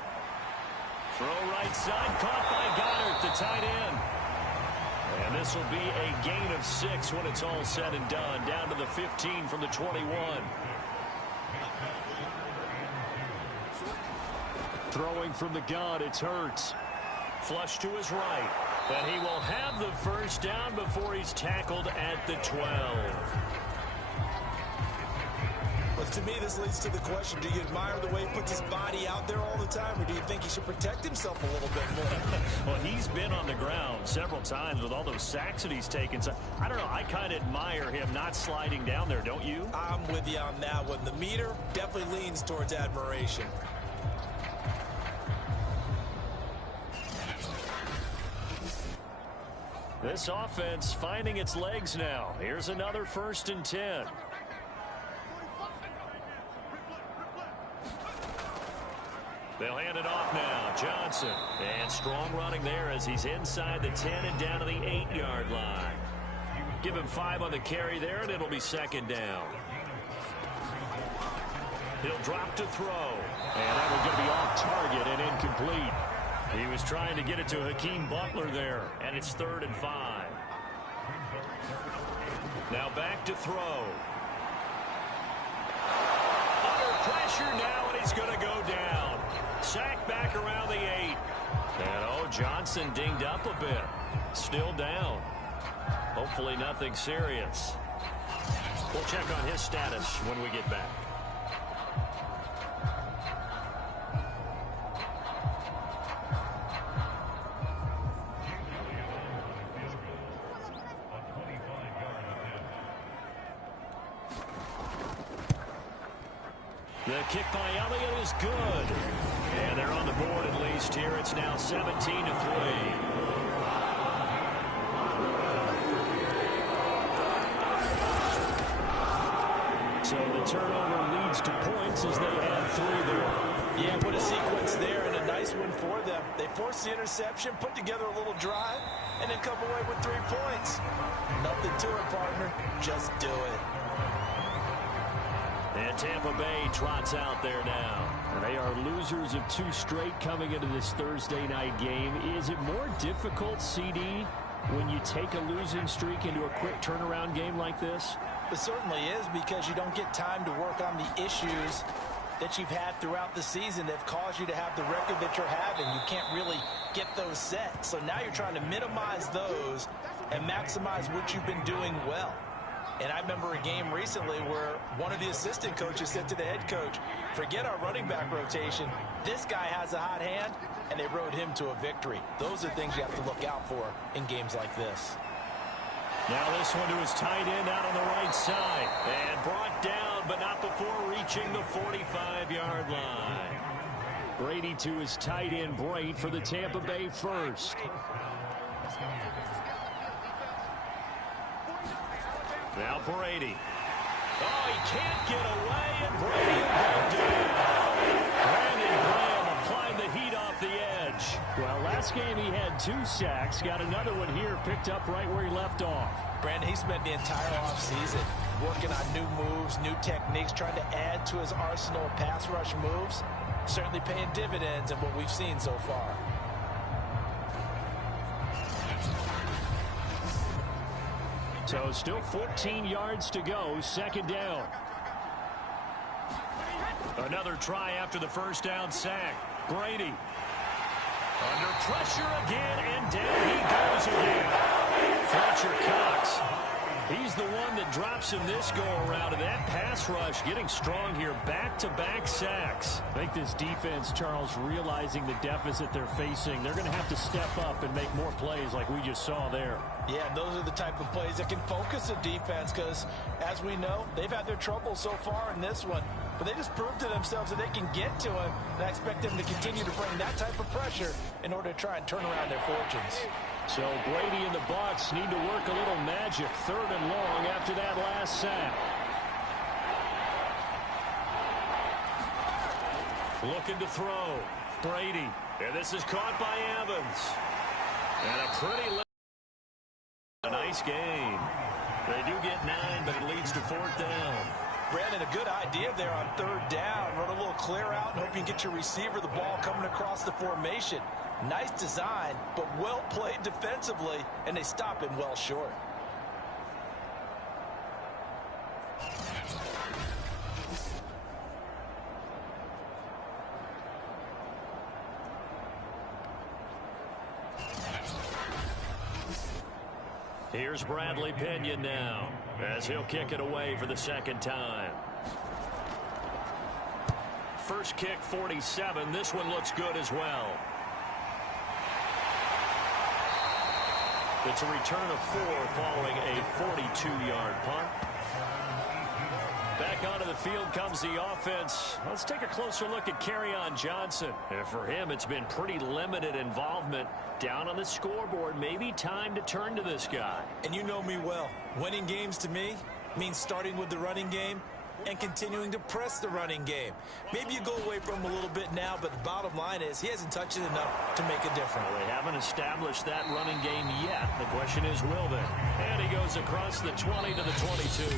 Throw right side, caught by Goddard, the tight end. And this will be a gain of 6 when it's all said and done. Down to the 15 from the 21. Throwing from the gun, it's Hurts. Flush to his right. But he will have the first down before he's tackled at the 12. With To me, this leads to the question, do you admire the way he puts his body out there all the time, or do you think he should protect himself a little bit more? Well, he's been on the ground several times with all those sacks that he's taken. So, I don't know, I kind of admire him not sliding down there, don't you? I'm with you on that one. The meter definitely leans towards admiration. This offense finding its legs now. Here's another 1st and 10. They'll hand it off now. Johnson. And strong running there as he's inside the 10 and down to the 8-yard line. Give him 5 on the carry there, and it'll be 2nd down. He'll drop to throw. And that one's going to be off target and incomplete. He was trying to get it to Hakeem Butler there, and it's 3rd and 5. Now back to throw. Under pressure now, and he's going to go down. Sack back around the 8. And, Johnson dinged up a bit. Still down. Hopefully nothing serious. We'll check on his status when we get back. The kick by Elliott is good. And they're on the board at least here. It's now 17-3. So the turnover leads to points as they add 3 there. Yeah, what a sequence there, and a nice one for them. They force the interception, put together a little drive, and then come away with 3 points. Nothing to it, partner. Just do it. And Tampa Bay trots out there now. And they are losers of 2 straight coming into this Thursday night game. Is it more difficult, CD, when you take a losing streak into a quick turnaround game like this? It certainly is, because you don't get time to work on the issues that you've had throughout the season that have caused you to have the record that you're having. You can't really get those set. So now you're trying to minimize those and maximize what you've been doing well. And I remember a game recently where one of the assistant coaches said to the head coach, forget our running back rotation. This guy has a hot hand, and they rode him to a victory. Those are things you have to look out for in games like this. Now this one to his tight end out on the right side. And brought down, but not before reaching the 45-yard line. Brady to his tight end, Braid, for the Tampa Bay first. Now Brady. Oh, he can't get away, and Brady will do it. Brandon Graham applying the heat off the edge. Well, last game he had 2 sacks. Got another one here, picked up right where he left off. Brandon, he spent the entire offseason working on new moves, new techniques, trying to add to his arsenal of pass rush moves. Certainly paying dividends in what we've seen so far. So still 14 yards to go, 2nd down. Another try after the first down sack. Brady. Under pressure again, and down he goes again. Fletcher Cox. He's the one that drops him this go-around, and that pass rush getting strong here. Back-to-back sacks. I think this defense, Charles, realizing the deficit they're facing, they're going to have to step up and make more plays like we just saw there. Yeah, those are the type of plays that can focus a defense because, as we know, they've had their trouble so far in this one. But they just proved to themselves that they can get to him, and I expect them to continue to bring that type of pressure in order to try and turn around their fortunes. So Brady and the Bucs need to work a little magic. 3rd and long after that last sack. Looking to throw. Brady. And this is caught by Evans. And a pretty a nice game. They do get 9, but it leads to 4th down. Brandon, a good idea there on 3rd down. Run a little clear out and hope you can get your receiver the ball coming across the formation. Nice design, but well played defensively, and they stop him well short. Here's Bradley Pinion now, as he'll kick it away for the 2nd time. first kick 47. This one looks good as well. It's a return of 4 following a 42-yard punt. Back onto the field comes the offense. Let's take a closer look at Kerryon Johnson. And for him, it's been pretty limited involvement. Down on the scoreboard, maybe time to turn to this guy. And you know me well. Winning games to me means starting with the running game and continuing to press the running game. Maybe you go away from him a little bit now, but the bottom line is he hasn't touched it enough to make a difference. Well, they haven't established that running game yet. The question is, will they? And he goes across the 20 to the 22.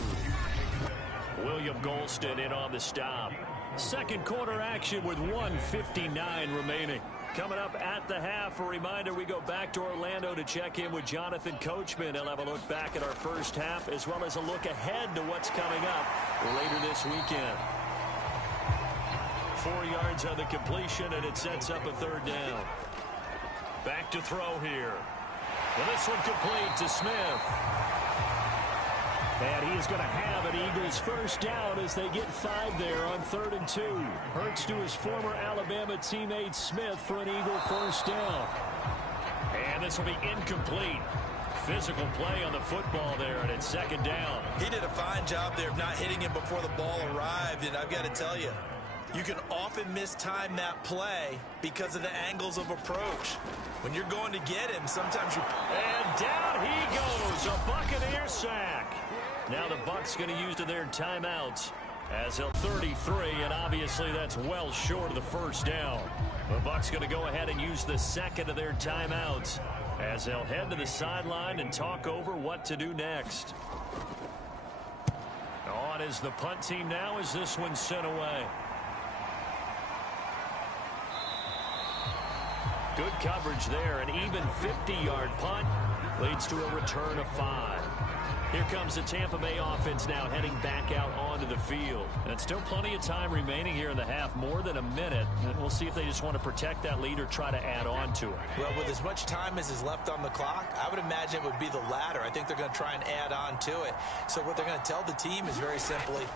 William Golston in on the stop. Second quarter action with 1:59 remaining. Coming up at the half, a reminder, we go back to Orlando to check in with Jonathan Coachman. He'll have a look back at our first half as well as a look ahead to what's coming up later this weekend. 4 yards on the completion, and it sets up a third down. Back to throw here. Well, this one complete to Smith. And he is going to have an Eagles first down as they get 5 there on 3rd and 2. Hurts to his former Alabama teammate Smith for an Eagle first down. And this will be incomplete. Physical play on the football there, and it's 2nd down. He did a fine job there of not hitting him before the ball arrived, and I've got to tell you, you can often mistime that play because of the angles of approach. When you're going to get him, sometimes you... And down he goes, a Buccaneer sack. Now the Bucs going to use their timeouts as they'll 33, and obviously that's well short of the first down. The Bucs going to go ahead and use the second of their timeouts as they'll head to the sideline and talk over what to do next. On is the punt team now as this one's sent away. Good coverage there. An even 50-yard punt leads to a return of 5. Here comes the Tampa Bay offense now heading back out onto the field. And still plenty of time remaining here in the half, more than a minute. And we'll see if they just want to protect that lead or try to add on to it. Well, with as much time as is left on the clock, I would imagine it would be the latter. I think they're going to try and add on to it. So what they're going to tell the team is very simply,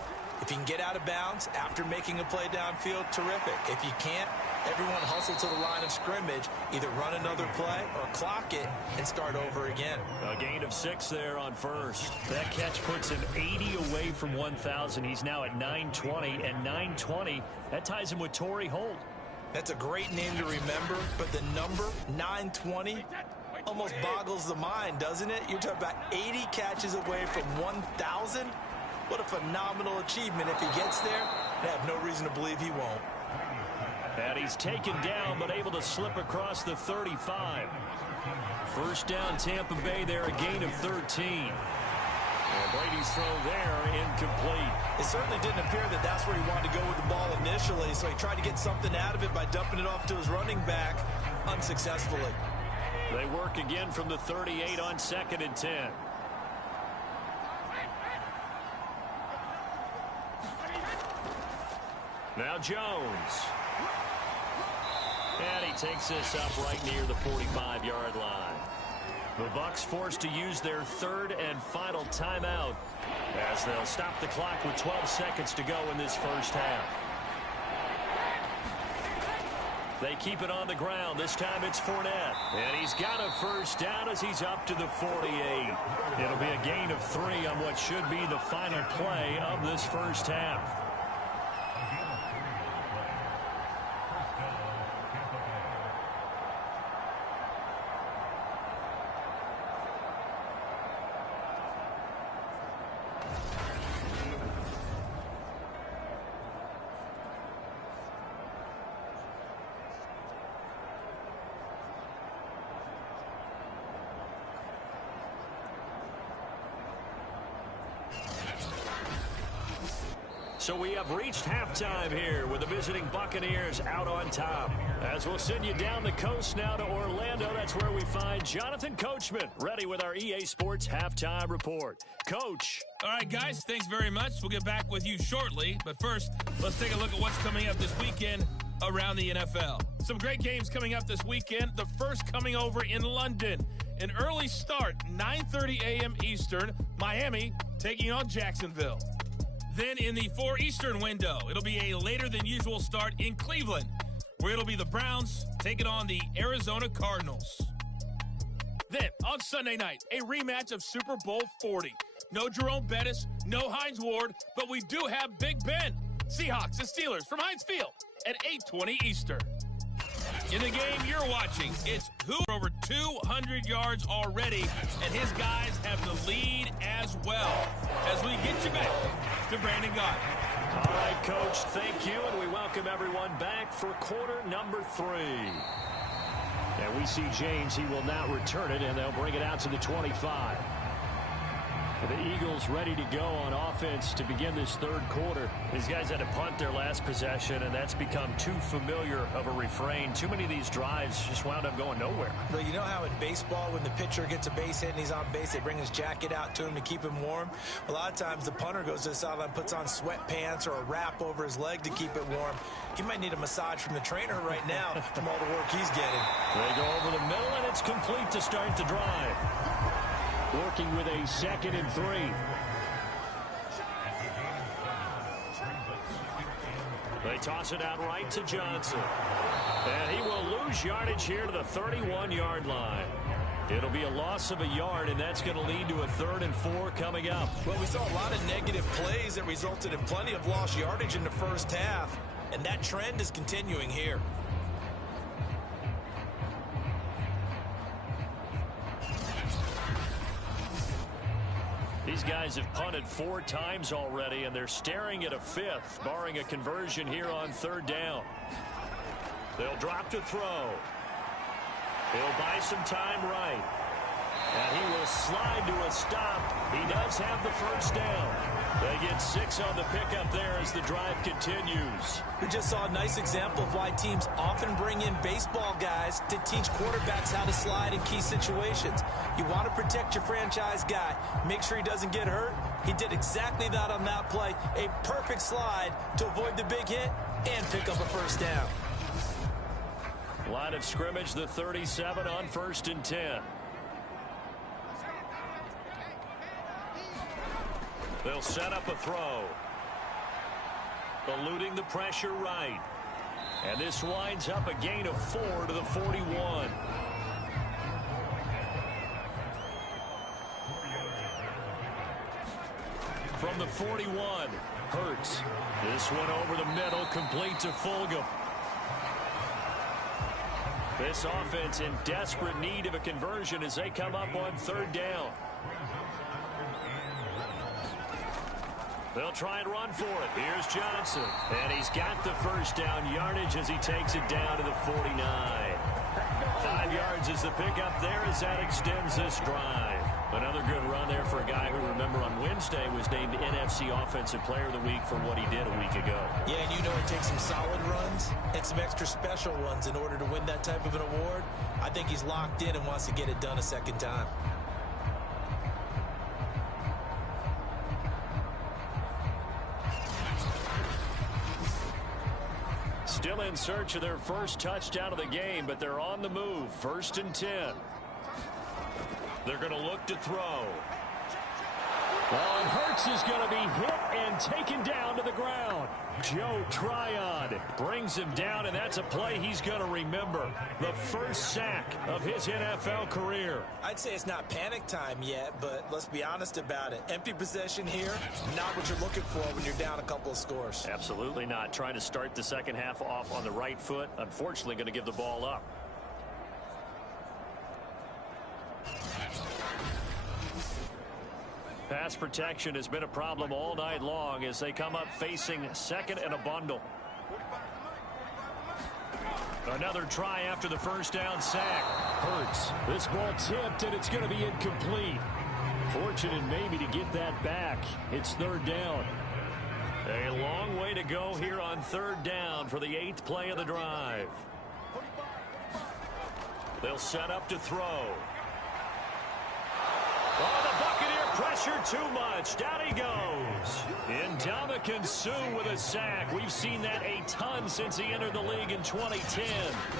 if you can get out of bounds after making a play downfield, terrific. If you can't, everyone hustle to the line of scrimmage, either run another play or clock it and start over again. A gain of 6 there on first. That catch puts him 80 away from 1,000. He's now at 920, and 920, that ties him with Torrey Holt. That's a great name to remember, but the number 920 almost boggles the mind, doesn't it? You're talking about 80 catches away from 1,000. What a phenomenal achievement. If he gets there, I have no reason to believe he won't. And he's taken down, but able to slip across the 35. First down, Tampa Bay there, a gain of 13. And Brady's throw there, incomplete. It certainly didn't appear that that's where he wanted to go with the ball initially, so he tried to get something out of it by dumping it off to his running back unsuccessfully. They work again from the 38 on 2nd and 10. Now Jones. And he takes this up right near the 45-yard line. The Bucs forced to use their 3rd and final timeout as they'll stop the clock with 12 seconds to go in this first half. They keep it on the ground. This time it's Fournette. And he's got a first down as he's up to the 48. It'll be a gain of 3 on what should be the final play of this first half. So we have reached halftime here with the visiting Buccaneers out on top. As we'll send you down the coast now to Orlando, that's where we find Jonathan Coachman, ready with our EA Sports Halftime Report. Coach. All right, guys, thanks very much. We'll get back with you shortly. But first, let's take a look at what's coming up this weekend around the NFL. Some great games coming up this weekend. The first coming over in London. An early start, 9:30 a.m. Eastern. Miami taking on Jacksonville. Then in the 4 Eastern window, it'll be a later than usual start in Cleveland, where it'll be the Browns taking on the Arizona Cardinals. Then, on Sunday night, a rematch of Super Bowl 40. No Jerome Bettis, no Hines Ward, but we do have Big Ben. Seahawks and Steelers from Heinz Field at 8:20 Eastern. In the game you're watching, it's who over 200 yards already, and his guys have the lead as well. As we get you back to Brandon Gott. All right, Coach, thank you, and we welcome everyone back for quarter number 3. And we see James, he will not return it, and they'll bring it out to the 25. The Eagles ready to go on offense to begin this third quarter. These guys had to punt their last possession, and that's become too familiar of a refrain. Too many of these drives just wound up going nowhere. Well, you know how in baseball, when the pitcher gets a base hit and he's on base, they bring his jacket out to him to keep him warm? A lot of times the punter goes to the sideline, puts on sweatpants or a wrap over his leg to keep it warm. He might need a massage from the trainer right now from all the work he's getting. They go over the middle, and it's complete to start the drive. Working with a 2nd and 3. They toss it out right to Johnson. And he will lose yardage here to the 31-yard line. It'll be a loss of a yard, and that's going to lead to a 3rd and 4 coming up. Well, we saw a lot of negative plays that resulted in plenty of lost yardage in the first half, and that trend is continuing here. These guys have punted 4 times already, and they're staring at a 5th, barring a conversion here on 3rd down. They'll drop to throw. He'll buy some time right. And he will slide to a stop. He does have the first down. They get 6 on the pickup there as the drive continues. We just saw a nice example of why teams often bring in baseball guys to teach quarterbacks how to slide in key situations. You want to protect your franchise guy. Make sure he doesn't get hurt. He did exactly that on that play. A perfect slide to avoid the big hit and pick up a first down. Line of scrimmage, the 37 on 1st and 10. They'll set up a throw. Eluding the pressure right. And this winds up a gain of 4 to the 41. From the 41, Hurts. This one over the middle, complete to Fulgham. This offense in desperate need of a conversion as they come up on 3rd down. They'll try and run for it. Here's Johnson. And he's got the first down yardage as he takes it down to the 49. 5 yards is the pickup there as that extends this drive. Another good run there for a guy who, remember, on Wednesday was named NFC Offensive Player of the Week for what he did a week ago. Yeah, and you know it takes some solid runs and some extra special ones in order to win that type of an award. I think he's locked in and wants to get it done a second time. Still in search of their first touchdown of the game, but they're on the move. 1st and 10. They're going to look to throw. Well, and Hurts is going to be hit and taken down to the ground. Joe Tryon brings him down, and that's a play he's going to remember. The first sack of his NFL career. I'd say it's not panic time yet, but let's be honest about it. Empty possession here, not what you're looking for when you're down a couple of scores. Absolutely not. Trying to start the second half off on the right foot. Unfortunately, going to give the ball up. Pass protection has been a problem all night long as they come up facing 2nd and a bundle. Another try after the first down sack. Hurts. This ball tipped, and it's going to be incomplete. Fortunate maybe to get that back. It's 3rd down. A long way to go here on 3rd down for the 8th play of the drive. They'll set up to throw. Oh, the Buccaneer pressure too much. Down he goes. Ndamukong Suh with a sack. We've seen that a ton since he entered the league in 2010.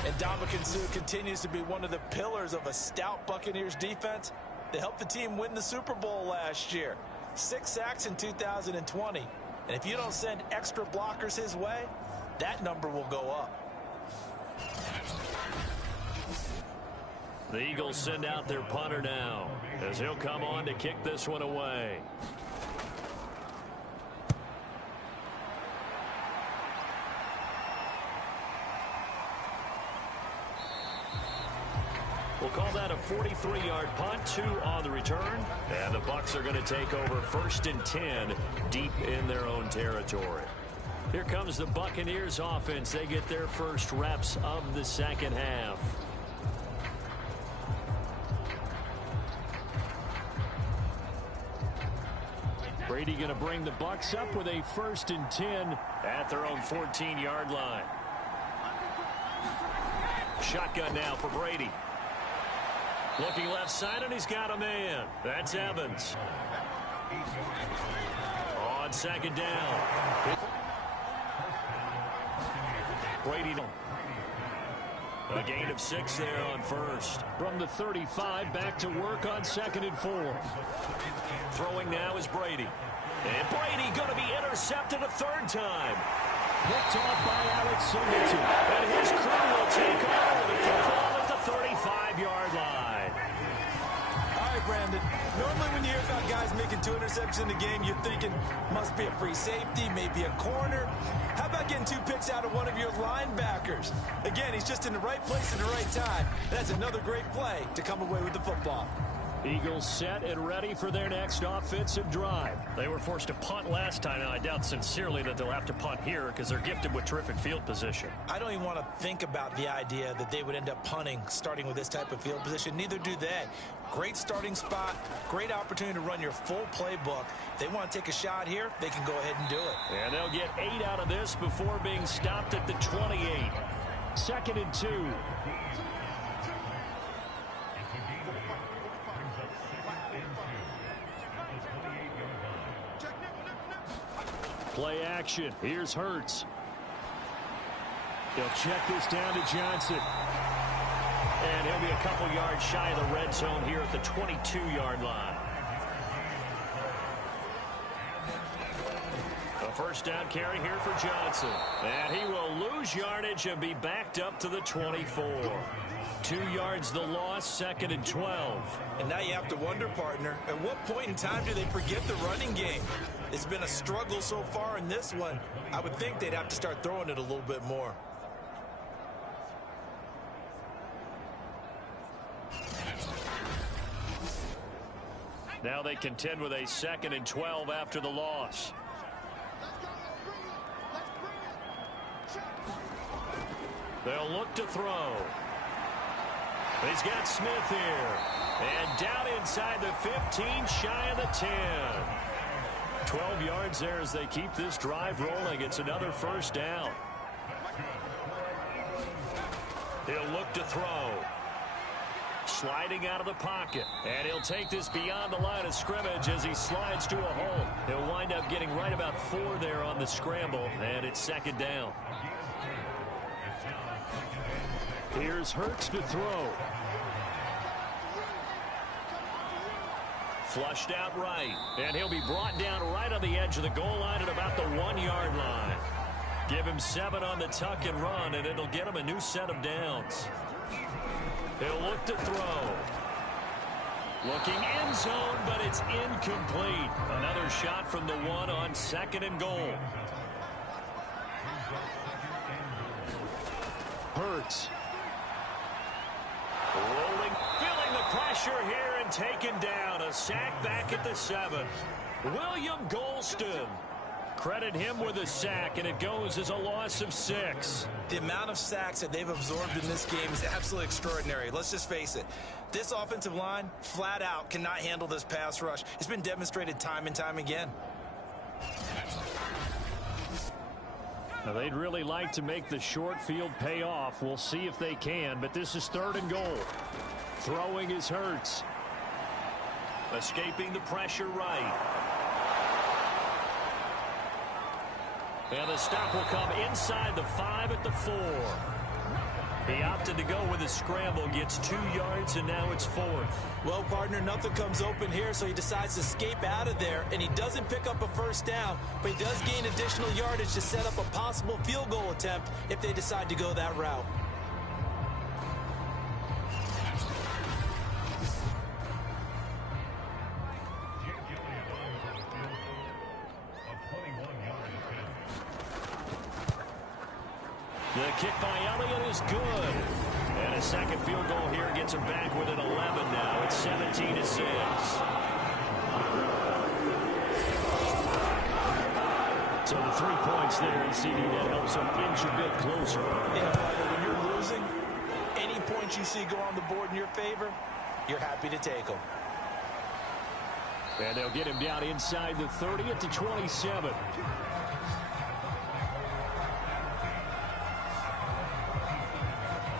And Ndamukong Suh continues to be one of the pillars of a stout Buccaneers defense. They helped the team win the Super Bowl last year. 6 sacks in 2020. And if you don't send extra blockers his way, that number will go up. The Eagles send out their punter now, as he'll come on to kick this one away. We'll call that a 43-yard punt, 2 on the return. And the Bucs are going to take over 1st and 10 deep in their own territory. Here comes the Buccaneers offense. They get their first reps of the second half. Brady going to bring the Bucs up with a 1st and 10 at their own 14-yard line. Shotgun now for Brady. Looking left side, and he's got a man. That's Evans. On 2nd down. Brady. A gain of 6 there on 1st. From the 35, back to work on 2nd and 4. Throwing now is Brady. And Brady going to be intercepted a 3rd time. Picked off by Alex Singleton. And his crew will take over the football at the 35-yard line. All right, Brandon. Normally when you hear about guys making 2 interceptions in the game, you're thinking must be a free safety, maybe a corner. How about getting 2 picks out of one of your linebackers? Again, he's just in the right place at the right time. That's another great play to come away with the football. Eagles set and ready for their next offensive drive. They were forced to punt last time, and I doubt sincerely that they'll have to punt here because they're gifted with terrific field position. I don't even want to think about the idea that they would end up punting starting with this type of field position. Neither do they. Great starting spot, great opportunity to run your full playbook. If they want to take a shot here, they can go ahead and do it. And they'll get 8 out of this before being stopped at the 28. 2nd and 2. Play action. Here's Hurts. He'll check this down to Johnson. And he'll be a couple yards shy of the red zone here at the 22-yard line. A 1st down carry here for Johnson. And he will lose yardage and be backed up to the 24. 2 yards the loss, 2nd and 12. And now you have to wonder, partner, at what point in time do they forget the running game? It's been a struggle so far in this one. I would think they'd have to start throwing it a little bit more. Now they contend with a 2nd and 12 after the loss. They'll look to throw. He's got Smith here. And down inside the 15, shy of the 10. 12 yards there as they keep this drive rolling. It's another 1st down. He'll look to throw. Sliding out of the pocket. And he'll take this beyond the line of scrimmage as he slides to a hole. He'll wind up getting right about 4 there on the scramble. And it's 2nd down. Here's Hurts to throw. Flushed out right. And he'll be brought down right on the edge of the goal line at about the 1-yard line. Give him 7 on the tuck and run, and it'll get him a new set of downs. He'll look to throw. Looking end zone, but it's incomplete. Another shot from the 1 on 2nd and goal. Hurts. Rolling, feeling the pressure here and taken down. A sack back at the 7. William Golston. Credit him with a sack, and it goes as a loss of 6. The amount of sacks that they've absorbed in this game is absolutely extraordinary. Let's just face it. This offensive line, flat out, cannot handle this pass rush. It's been demonstrated time and time again. Now, they'd really like to make the short field pay off. We'll see if they can, but this is 3rd and goal. Throwing is Hurts. Escaping the pressure right. And the stop will come inside the 5 at the 4. He opted to go with a scramble, gets 2 yards, and now it's 4th. Well, partner, nothing comes open here, so he decides to escape out of there, and he doesn't pick up a first down, but he does gain additional yardage to set up a possible field goal attempt if they decide to go that route. The kick by Elliott is good. And a second field goal here gets him back within 11 now. It's 17-6. So the 3 points there in CD, that helps him inch a bit closer. Yeah, when you're losing, any points you see go on the board in your favor, you're happy to take them. And they'll get him down inside the 30 at the 27.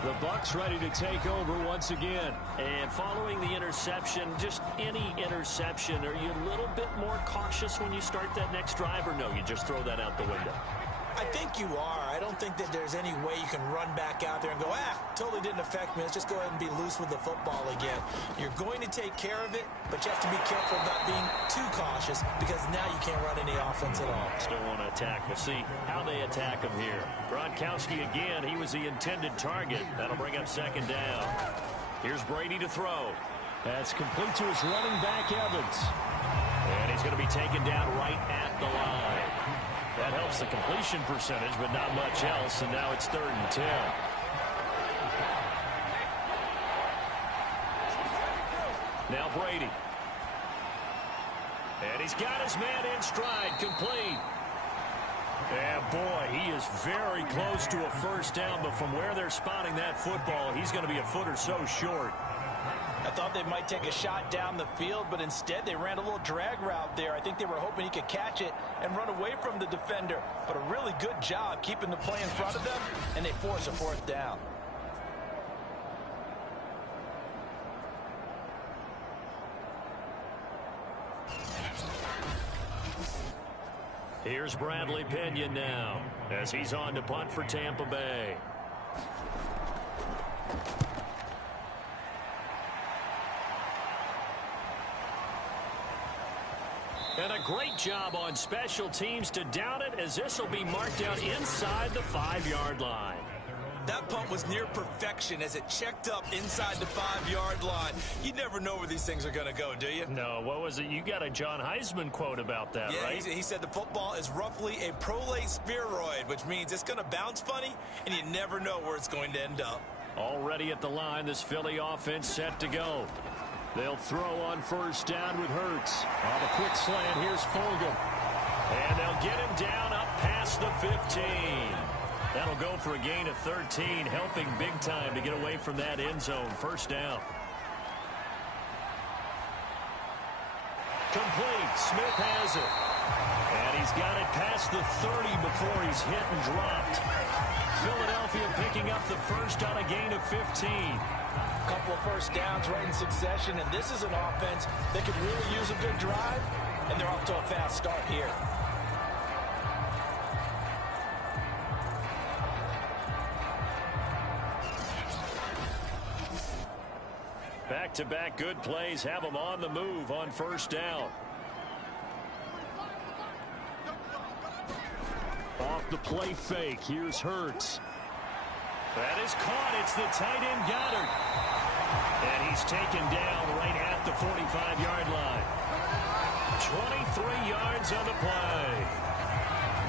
The Bucs ready to take over once again. And following the interception, just any interception, are you a little bit more cautious when you start that next drive, or no, you just throw that out the window? I think you are. I don't think that there's any way you can run back out there and go, totally didn't affect me. Let's just go ahead and be loose with the football again. You're going to take care of it, but you have to be careful about being too cautious because now you can't run any offense at all. Still want to attack. We'll see how they attack him here. Gronkowski again. He was the intended target. That'll bring up second down. Here's Brady to throw. That's complete to his running back, Evans. And he's going to be taken down right at the line. That helps the completion percentage, but not much else, and now it's 3rd and 10. Now Brady. And he's got his man in stride, complete. And boy, he is very close to a first down, but from where they're spotting that football, he's going to be a foot or so short. I thought they might take a shot down the field, but instead they ran a little drag route there. I think they were hoping he could catch it and run away from the defender. But a really good job keeping the play in front of them, and they force a 4th down. Here's Bradley Pinion now as he's on to punt for Tampa Bay. And a great job on special teams to down it, as this will be marked down inside the 5-yard line. That punt was near perfection as it checked up inside the 5-yard line. You never know where these things are going to go, do you? No, what was it? You got a John Heisman quote about that, right? Yeah, he said the football is roughly a prolate spheroid, which means it's going to bounce funny, and you never know where it's going to end up. Already at the line, this Philly offense set to go. They'll throw on first down with Hurts. On the quick slant, here's Fulgham. And they'll get him down up past the 15. That'll go for a gain of 13, helping big time to get away from that end zone. First down. Complete. Smith has it. And he's got it past the 30 before he's hit and dropped. Philadelphia picking up the first on a gain of 15. Couple of first downs right in succession, and this is an offense that could really use a good drive, and they're off to a fast start here. Back-to-back good plays have them on the move on first down. Off the play fake, here's Hurts. That is caught. It's the tight end Goddard. And he's taken down right at the 45-yard line. 23 yards on the play.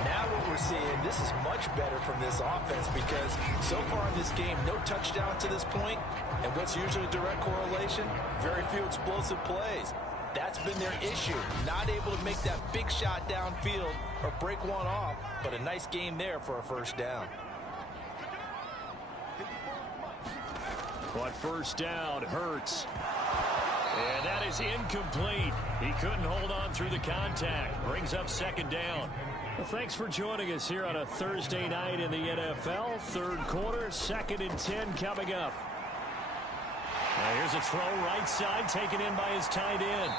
Now what we're seeing, this is much better from this offense because so far in this game, no touchdown to this point. And what's usually a direct correlation? Very few explosive plays. That's been their issue. Not able to make that big shot downfield or break one off, but a nice game there for a first down. But first down, Hurts. And that is incomplete. He couldn't hold on through the contact. Brings up second down. Well, thanks for joining us here on a Thursday night in the NFL. Third quarter, 2nd and 10 coming up. Now here's a throw right side taken in by his tight end.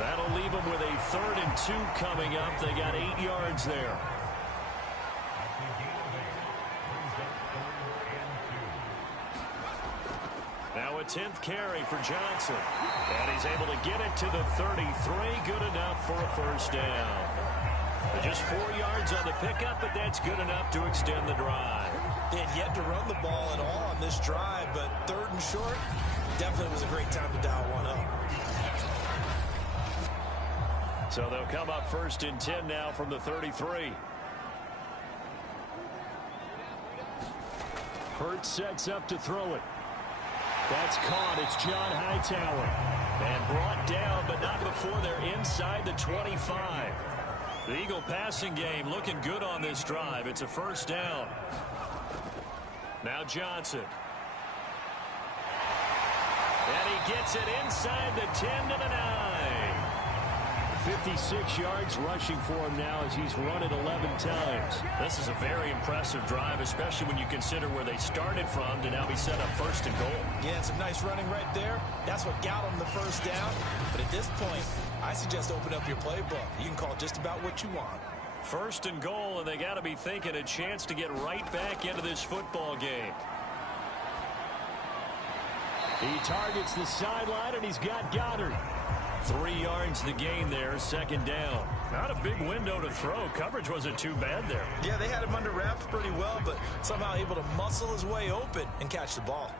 That'll leave him with a 3rd and 2 coming up. They got 8 yards there. 10th carry for Johnson. And he's able to get it to the 33. Good enough for a first down. Just 4 yards on the pickup, but that's good enough to extend the drive. They had yet to run the ball at all on this drive, but 3rd and short definitely was a great time to dial one up. So they'll come up 1st and 10 now from the 33. Hurts sets up to throw it. That's caught. It's John Hightower. And brought down, but not before they're inside the 25. The Eagle passing game looking good on this drive. It's a first down. Now Johnson. And he gets it inside the 10 to the 9. 56 yards rushing for him now as he's run it 11 times. This is a very impressive drive, especially when you consider where they started from to now be set up 1st and goal. Yeah, some nice running right there. That's what got them the first down. But at this point, I suggest open up your playbook. You can call just about what you want. 1st and goal, and they got to be thinking a chance to get right back into this football game. He targets the sideline, and he's got Goddard. 3 yards the gain there, 2nd down. Not a big window to throw. Coverage wasn't too bad there. Yeah, they had him under wraps pretty well, but somehow able to muscle his way open and catch the ball.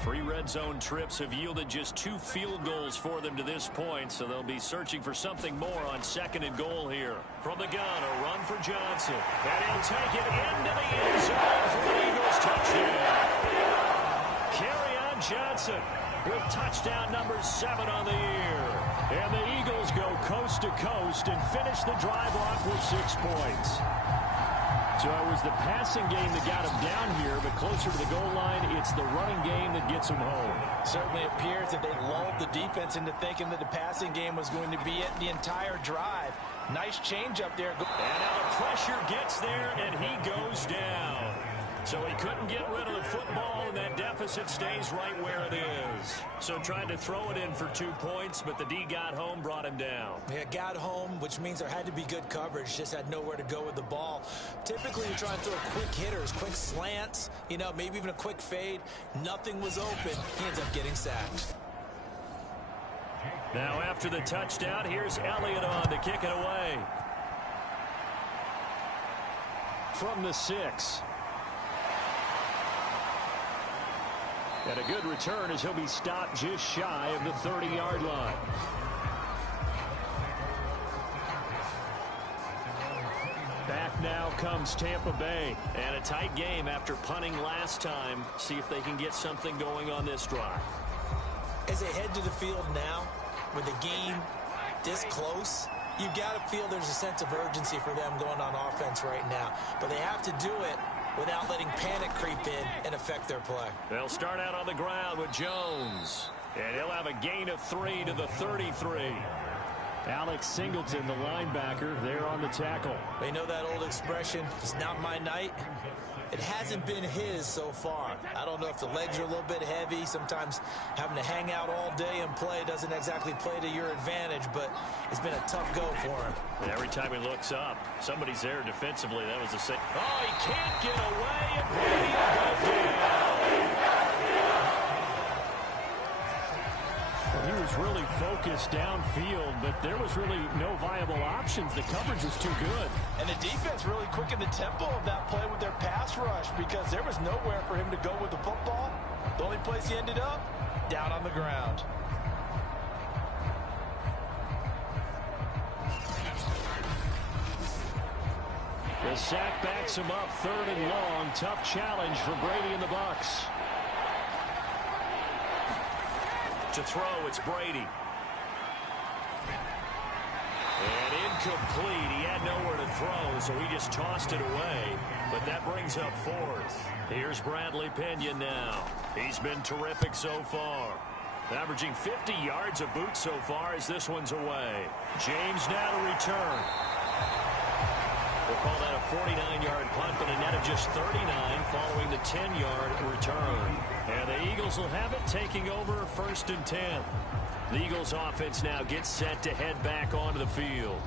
3 red zone trips have yielded just 2 field goals for them to this point, so they'll be searching for something more on 2nd and goal here. From the gun, a run for Johnson. And he'll take it into the end zone for the Eagles touchdown. Kerryon Johnson with touchdown number 7 on the year. And the Eagles go coast to coast and finish the drive off with 6 points. So it was the passing game that got him down here, but closer to the goal line, it's the running game that gets him home. Certainly appears that they lulled the defense into thinking that the passing game was going to be it the entire drive. Nice change up there. And now the pressure gets there, and he goes down. So he couldn't get rid of the football, and that deficit stays right where it is. So tried to throw it in for 2 points, but the D got home, brought him down. Yeah, got home, which means there had to be good coverage. Just had nowhere to go with the ball. Typically, you're trying to throw quick hitters, quick slants, you know, maybe even a quick fade. Nothing was open. He ends up getting sacked. Now after the touchdown, here's Elliott on to kick it away. From the 6. And a good return as he'll be stopped just shy of the 30-yard line. Back now comes Tampa Bay. And a tight game after punting last time. See if they can get something going on this drive. As they head to the field now, with the game this close, you've got to feel there's a sense of urgency for them going on offense right now. But they have to do it without letting panic creep in and affect their play. They'll start out on the ground with Jones. And he'll have a gain of 3 to the 33. Alex Singleton, the linebacker, there on the tackle. They know that old expression, it's not my night. It hasn't been his so far. I don't know if the legs are a little bit heavy. Sometimes having to hang out all day and play doesn't exactly play to your advantage, but it's been a tough go for him. And every time he looks up, somebody's there defensively. That was the same. Oh, he can't get away, and Brady will go down. He was really focused downfield, but there was really no viable options. The coverage was too good. And the defense really quickened the tempo of that play with their pass rush because there was nowhere for him to go with the football. The only place he ended up, down on the ground. The sack backs him up 3rd and long. Tough challenge for Brady and the Bucs. To throw, it's Brady. And incomplete. He had nowhere to throw, so he just tossed it away. But that brings up 4th. Here's Bradley Pinion now. He's been terrific so far. Averaging 50 yards a boot so far as this one's away. James now to return. We'll call that a 49-yard punt, but a net of just 39 following the 10-yard return. And the Eagles will have it, taking over 1st and 10. The Eagles offense now gets set to head back onto the field.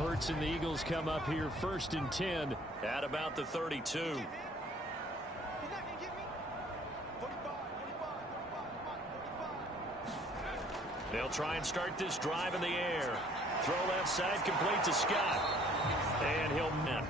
Hurts and the Eagles come up here 1st and 10 at about the 32. They'll try and start this drive in the air. Throw left side, complete to Scott. And he'll miss.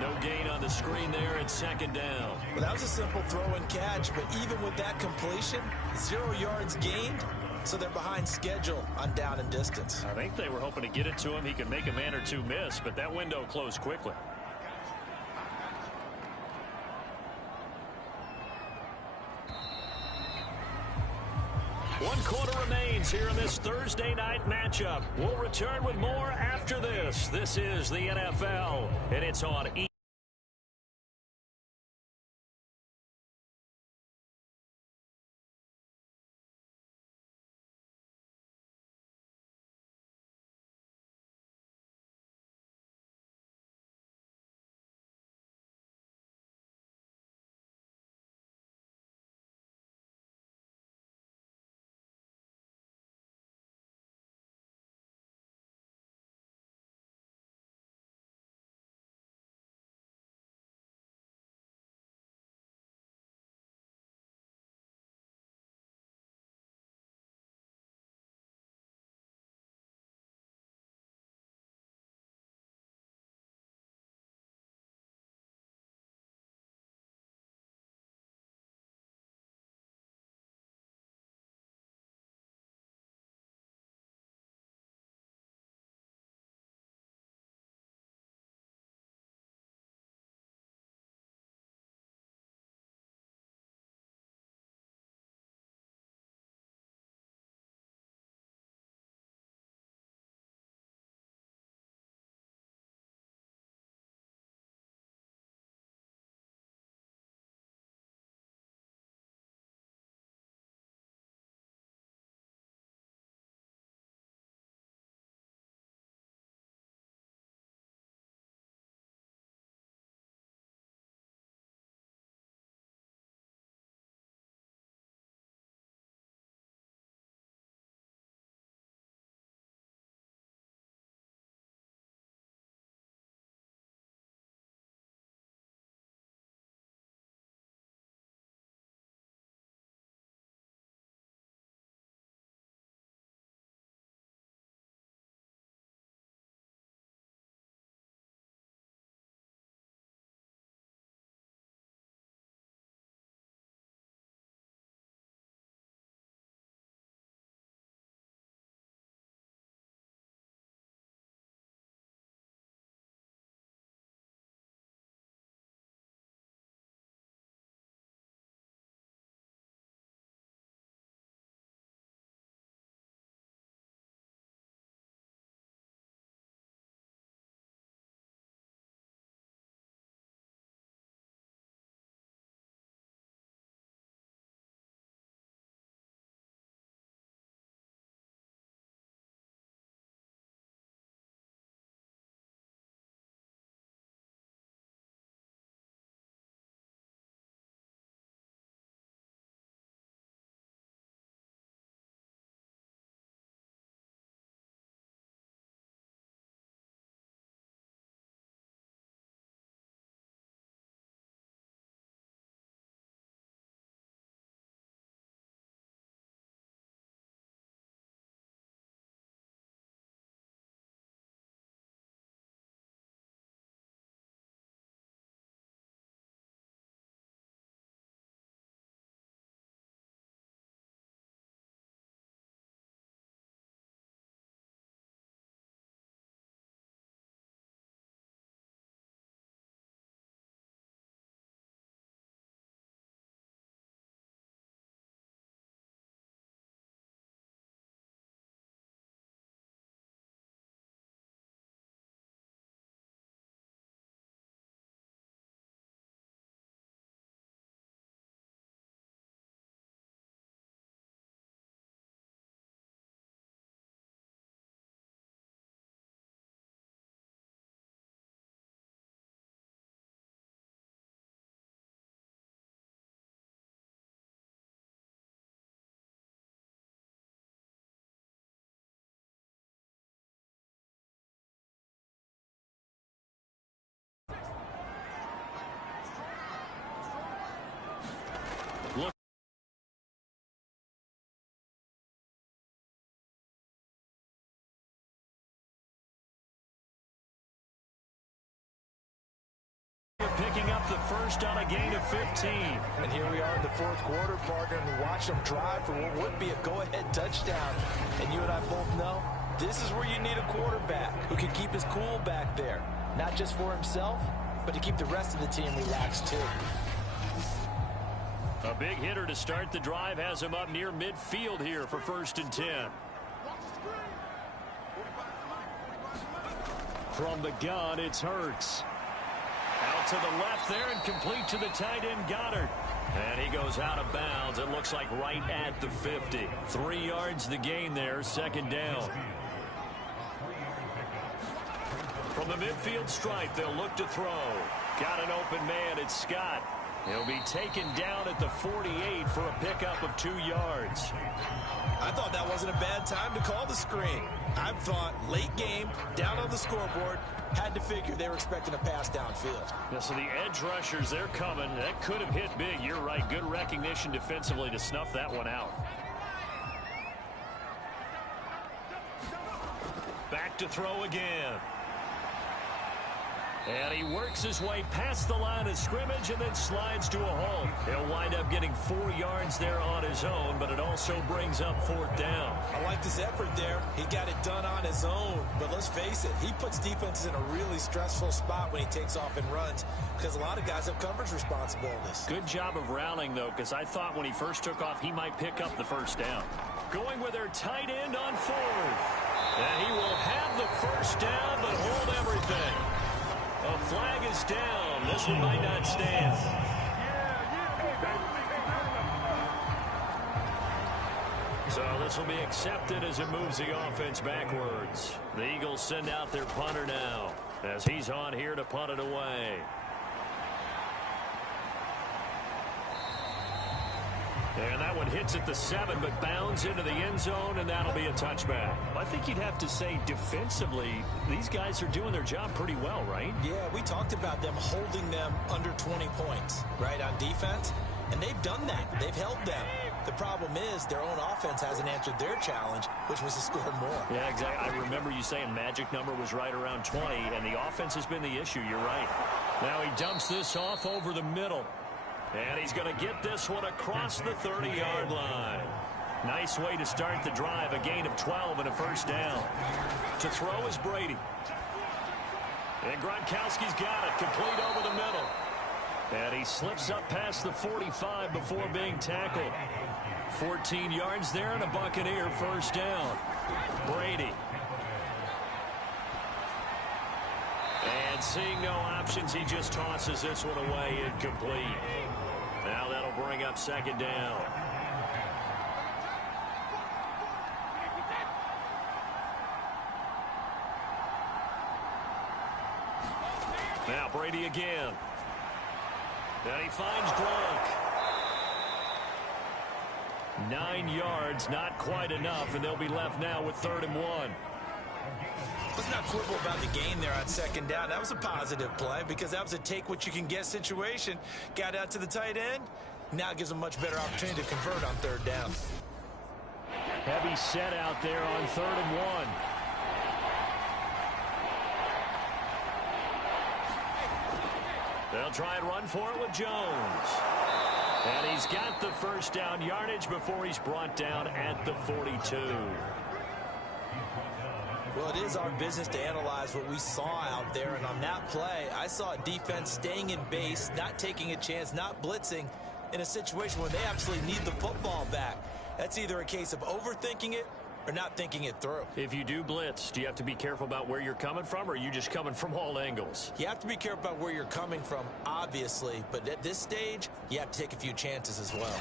No gain on the screen there at 2nd down. Well, that was a simple throw and catch, but even with that completion, 0 yards gained, so they're behind schedule on down and distance. I think they were hoping to get it to him. He could make a man or two miss, but that window closed quickly. One quarter remains here in this Thursday night matchup. We'll return with more after this. This is the NFL, and it's on picking up the first on a gain of 15. And here we are in the fourth quarter, partner, and watch them drive for what would be a go-ahead touchdown. And you and I both know this is where you need a quarterback who can keep his cool back there. Not just for himself, but to keep the rest of the team relaxed too. A big hitter to start the drive has him up near midfield here for 1st and 10. From the gun, it's Hurts. Out to the left there and complete to the tight end Goddard. And he goes out of bounds. It looks like right at the 50. 3 yards the gain there, 2nd down. From the midfield stripe, they'll look to throw. Got an open man, it's Scott. He'll be taken down at the 48 for a pickup of 2 yards. I thought that wasn't a bad time to call the screen. I thought late game, down on the scoreboard, had to figure they were expecting a pass downfield. Yeah, so the edge rushers, they're coming. That could have hit big. You're right. Good recognition defensively to snuff that one out. Back to throw again. And he works his way past the line of scrimmage and then slides to a halt. He'll wind up getting 4 yards there on his own, but it also brings up 4th down. I like this effort there. He got it done on his own. But let's face it, he puts defenses in a really stressful spot when he takes off and runs because a lot of guys have coverage responsibilities. Good job of rallying, though, because I thought when he first took off, he might pick up the 1st down. Going with their tight end on 4th. And he will have the 1st down, but hold everything. A flag is down. This one might not stand. So this will be accepted as it moves the offense backwards. The Eagles send out their punter now as he's on here to punt it away. And that one hits at the 7, but bounds into the end zone, and that'll be a touchback. I think you'd have to say defensively, these guys are doing their job pretty well, right? Yeah, we talked about them holding them under 20 points, right, on defense. And they've done that. They've held them. The problem is their own offense hasn't answered their challenge, which was to score more. Yeah, exactly. I remember you saying magic number was right around 20, and the offense has been the issue. You're right. Now he dumps this off over the middle. And he's going to get this one across the 30-yard line. Nice way to start the drive. A gain of 12 and a 1st down. To throw is Brady. And Gronkowski's got it. Complete over the middle. And he slips up past the 45 before being tackled. 14 yards there and a Buccaneer 1st down. Brady. And seeing no options, he just tosses this one away incomplete. Now that'll bring up 2nd down. Now Brady again. And he finds Gronk. 9 yards, not quite enough, and they'll be left now with 3rd and 1. Let's not quibble about the gain there on 2nd down. That was a positive play because that was a take-what-you-can-get situation. Got out to the tight end. Now gives them a much better opportunity to convert on 3rd down. Heavy set out there on 3rd and 1. They'll try and run for it with Jones. And he's got the 1st down yardage before he's brought down at the 42. Well, it is our business to analyze what we saw out there. And on that play, I saw a defense staying in base, not taking a chance, not blitzing in a situation where they absolutely need the football back. That's either a case of overthinking it or not thinking it through. If you do blitz, do you have to be careful about where you're coming from, or are you just coming from all angles? You have to be careful about where you're coming from, obviously. But at this stage, you have to take a few chances as well.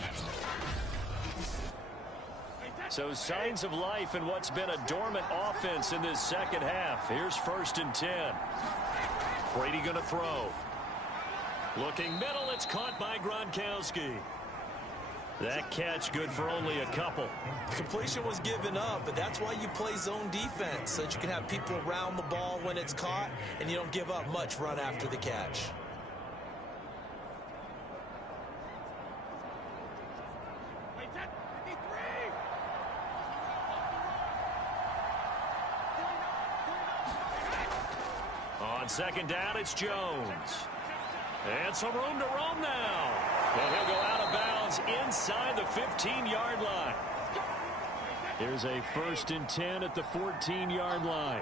So signs of life in what's been a dormant offense in this 2nd half. Here's 1st and 10. Brady going to throw. Looking middle, it's caught by Gronkowski. That catch good for only a couple. Completion was given up, but that's why you play zone defense, so that you can have people around the ball when it's caught, and you don't give up much run after the catch. On 2nd down, it's Jones. And some room to roam now. And he'll go out of bounds inside the 15-yard line. Here's a 1st and 10 at the 14-yard line.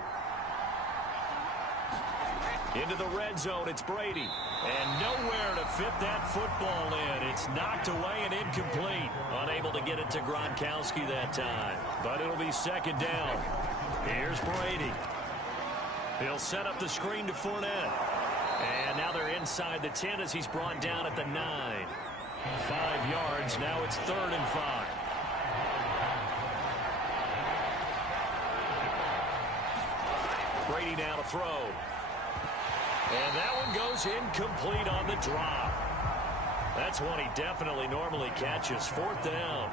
Into the red zone, it's Brady. And nowhere to fit that football in. It's knocked away and incomplete. Unable to get it to Gronkowski that time. But it'll be 2nd down. Here's Brady. He'll set up the screen to Fournette. And now they're inside the 10 as he's brought down at the 9. 5 yards. Now it's 3rd and 5. Brady now to throw. And that one goes incomplete on the drop. That's one he definitely normally catches. 4th down.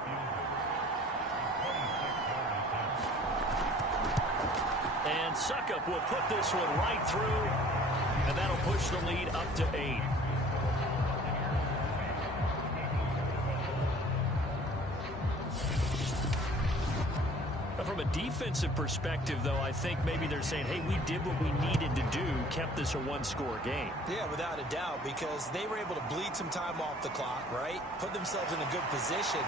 And Suckup will put this one right through. And that'll push the lead up to 8. From a defensive perspective, though, I think maybe they're saying, hey, we did what we needed to do, kept this a one-score game. Yeah, without a doubt, because they were able to bleed some time off the clock, right? Put themselves in a good position,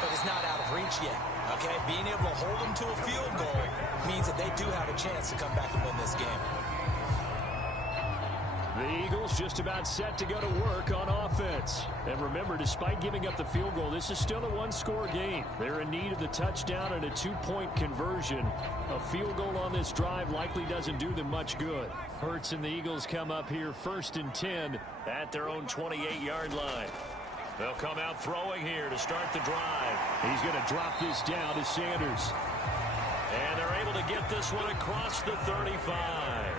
but it's not out of reach yet, okay? Being able to hold them to a field goal means that they do have a chance to come back and win this game. The Eagles just about set to go to work on offense. And remember, despite giving up the field goal, this is still a one-score game. They're in need of the touchdown and a 2-point conversion. A field goal on this drive likely doesn't do them much good. Hurts and the Eagles come up here 1st and 10 at their own 28-yard line. They'll come out throwing here to start the drive. He's going to drop this down to Sanders. And they're able to get this one across the 35.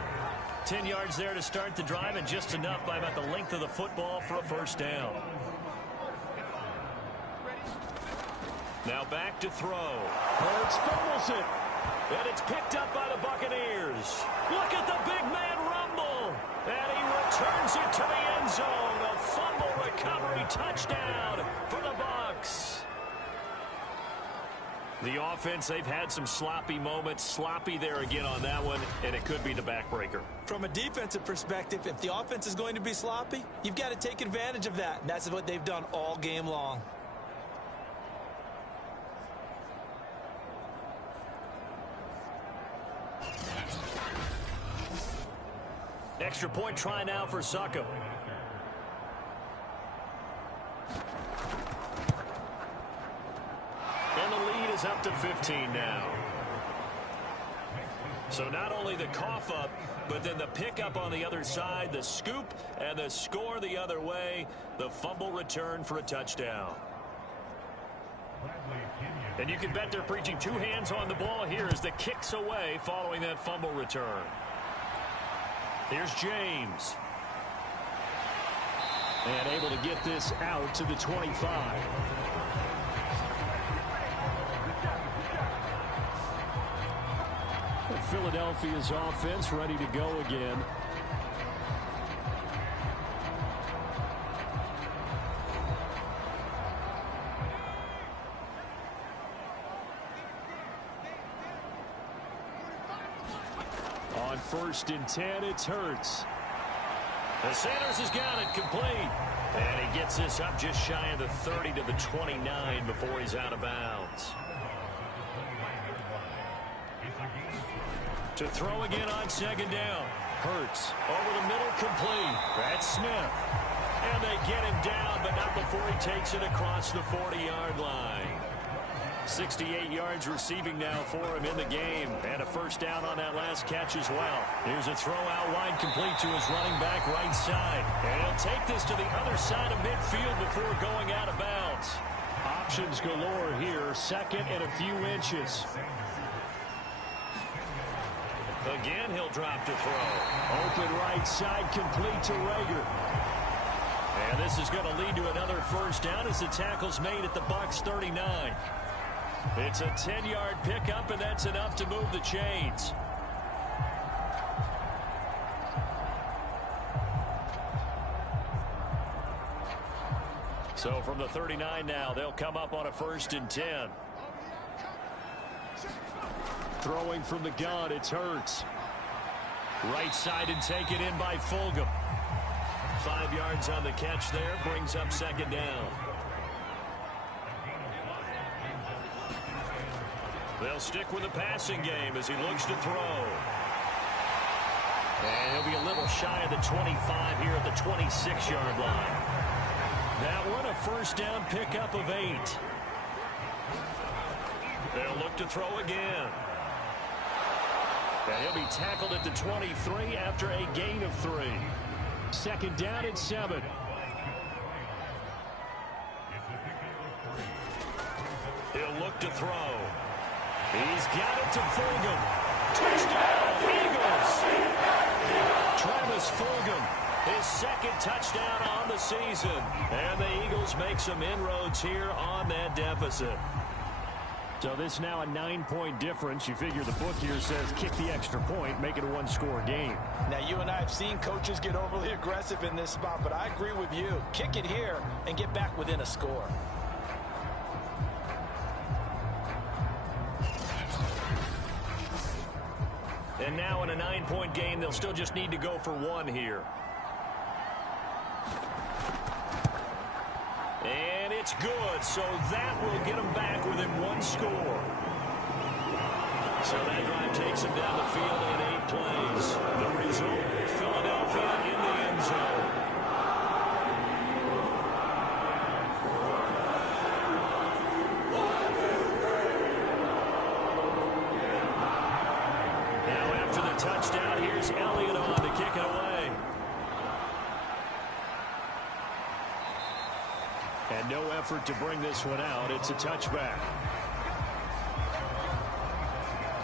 10 yards there to start the drive, and just enough by about the length of the football for a 1st down. Now back to throw. Hurts fumbles it. And it's picked up by the Buccaneers. Look at the big man rumble. And he returns it to the end zone. A fumble recovery touchdown for the Bucs. The offense, they've had some sloppy moments. Sloppy there again on that one, and it could be the backbreaker. From a defensive perspective, if the offense is going to be sloppy, you've got to take advantage of that. And that's what they've done all game long. Extra point try now for Suckup. And the lead is up to 15 now. So not only the cough up, but then the pickup on the other side, the scoop, and the score the other way. The fumble return for a touchdown. And you can bet they're preaching 2 hands on the ball here as the kick's away following that fumble return. Here's James. And able to get this out to the 25. Philadelphia's offense ready to go again. On 1st and 10, it's Hurts. The Sanders has got it complete. And he gets this up just shy of the 30 to the 29 before he's out of bounds. To throw again on 2nd down. Hurts over the middle, complete. That's Smith. And they get him down, but not before he takes it across the 40-yard line. 68 yards receiving now for him in the game. And a 1st down on that last catch as well. Here's a throw out wide, complete to his running back right side. And he'll take this to the other side of midfield before going out of bounds. Options galore here. 2nd and a few inches. Again, he'll drop to throw. Open right side, complete to Rager. And this is going to lead to another 1st down as the tackle's made at the Bucs 39. It's a 10-yard pickup, and that's enough to move the chains. So from the 39 now, they'll come up on a 1st and 10. Throwing from the gun, it's Hurts. Right side and take it in by Fulgham. 5 yards on the catch there. Brings up second down. They'll stick with the passing game as he looks to throw. And he'll be a little shy of the 25 here at the 26-yard line. That one a first down pickup of 8. They'll look to throw again. And he'll be tackled at the 23 after a gain of 3. Second down at 7. He'll look to throw. He's got it to Fulgham. Touchdown, Eagles! Travis Fulgham, his second touchdown on the season. And the Eagles make some inroads here on that deficit. So this now a 9-point difference. You figure the book here says kick the extra point, make it a one-score game. Now, you and I have seen coaches get overly aggressive in this spot, but I agree with you. Kick it here and get back within a score. And now in a 9-point game, they'll still just need to go for 1 here. And it's good, so that will get them back within 1 score. So that drive takes them down the field in 8 plays. The result, Philadelphia in the end zone. Now after the touchdown, here's Elliott on to kick it away. And no effort to bring this one out. It's a touchback.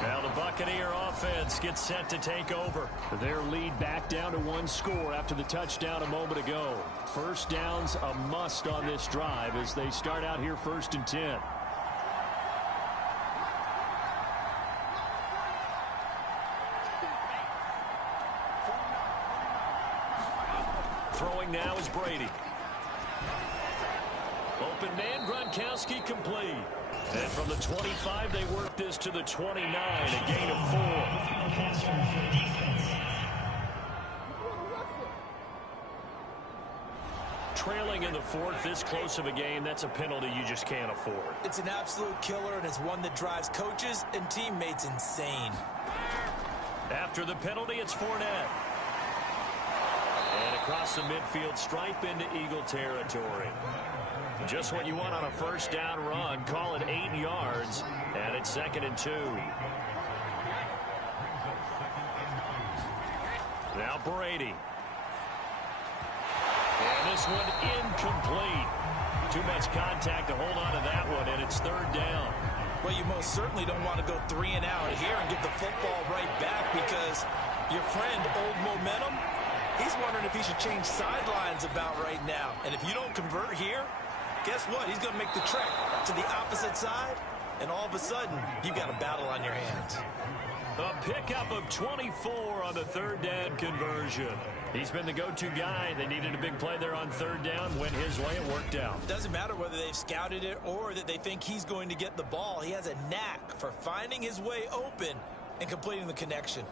Now the Buccaneer offense gets set to take over. Their lead back down to 1 score after the touchdown a moment ago. First down's a must on this drive as they start out here 1st and 10. Throwing now is Brady. Open man, Gronkowski complete. And from the 25, they work this to the 29, a gain of 4. Trailing in the 4th, this close of a game, that's a penalty you just can't afford. It's an absolute killer, and it's one that drives coaches and teammates insane. After the penalty, it's Fournette. And across the midfield stripe into Eagle territory. Just what you want on a first down run. Call it 8 yards, and it's 2nd and 2. Now Brady. And this one incomplete. Too much contact to hold on to that one, and it's 3rd down. Well, you most certainly don't want to go 3 and out here and get the football right back because your friend, Old Momentum, he's wondering if he should change sidelines about right now. And if you don't convert here, guess what? He's going to make the trek to the opposite side, and all of a sudden, you've got a battle on your hands. A pickup of 24 on the 3rd down conversion. He's been the go-to guy. They needed a big play there on 3rd down. Went his way, it worked out. Doesn't matter whether they've scouted it or that they think he's going to get the ball. He has a knack for finding his way open and completing the connection.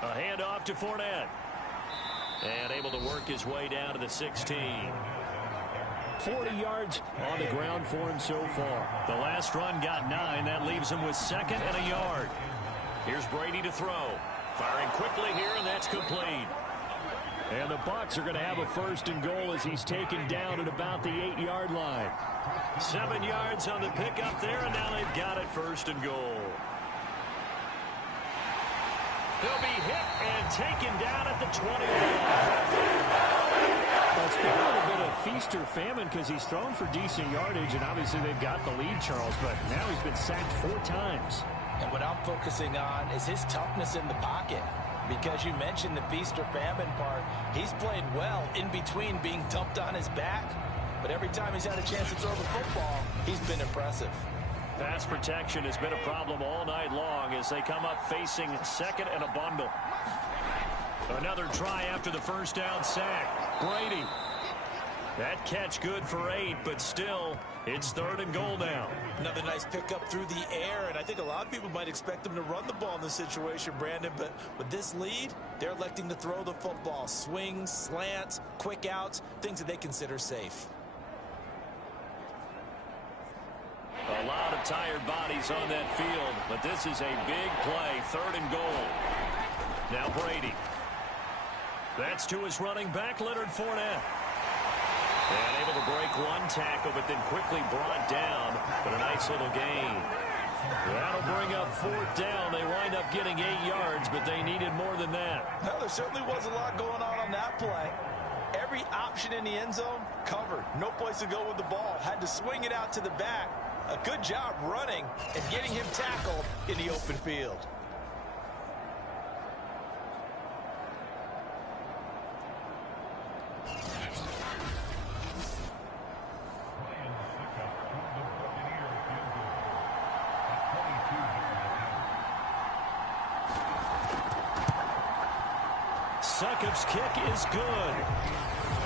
A handoff to Fournette. And able to work his way down to the 16. 40 yards on the ground for him so far. The last run got 9. That leaves him with 2nd and a yard. Here's Brady to throw. Firing quickly here, and that's complete. And the Bucs are going to have a 1st and goal as he's taken down at about the 8-yard line. 7 yards on the pickup there, and now they've got it 1st and goal. He'll be hit and taken down at the 21. It's been a little bit of feast or famine because he's thrown for decent yardage, and obviously they've got the lead, Charles, but now he's been sacked 4 times. And what I'm focusing on is his toughness in the pocket. Because you mentioned the feast or famine part, he's played well in between being dumped on his back. But every time he's had a chance to throw the football, he's been impressive. Pass protection has been a problem all night long as they come up facing 2nd and a bundle. Another try after the 1st down sack. Brady. That catch good for 8, but still, it's 3rd and goal now. Another nice pickup through the air, and I think a lot of people might expect them to run the ball in this situation, Brandon, but with this lead, they're electing to throw the football. Swings, slants, quick outs, things that they consider safe. A lot of tired bodies on that field, but this is a big play, 3rd and goal. Now Brady. That's to his running back, Leonard Fournette. And able to break one tackle, but then quickly brought down. But a nice little gain. That'll bring up 4th down. They wind up getting 8 yards, but they needed more than that. Well, there certainly was a lot going on that play. Every option in the end zone covered. No place to go with the ball. Had to swing it out to the back. A good job running and getting him tackled in the open field. Succop's kick is good.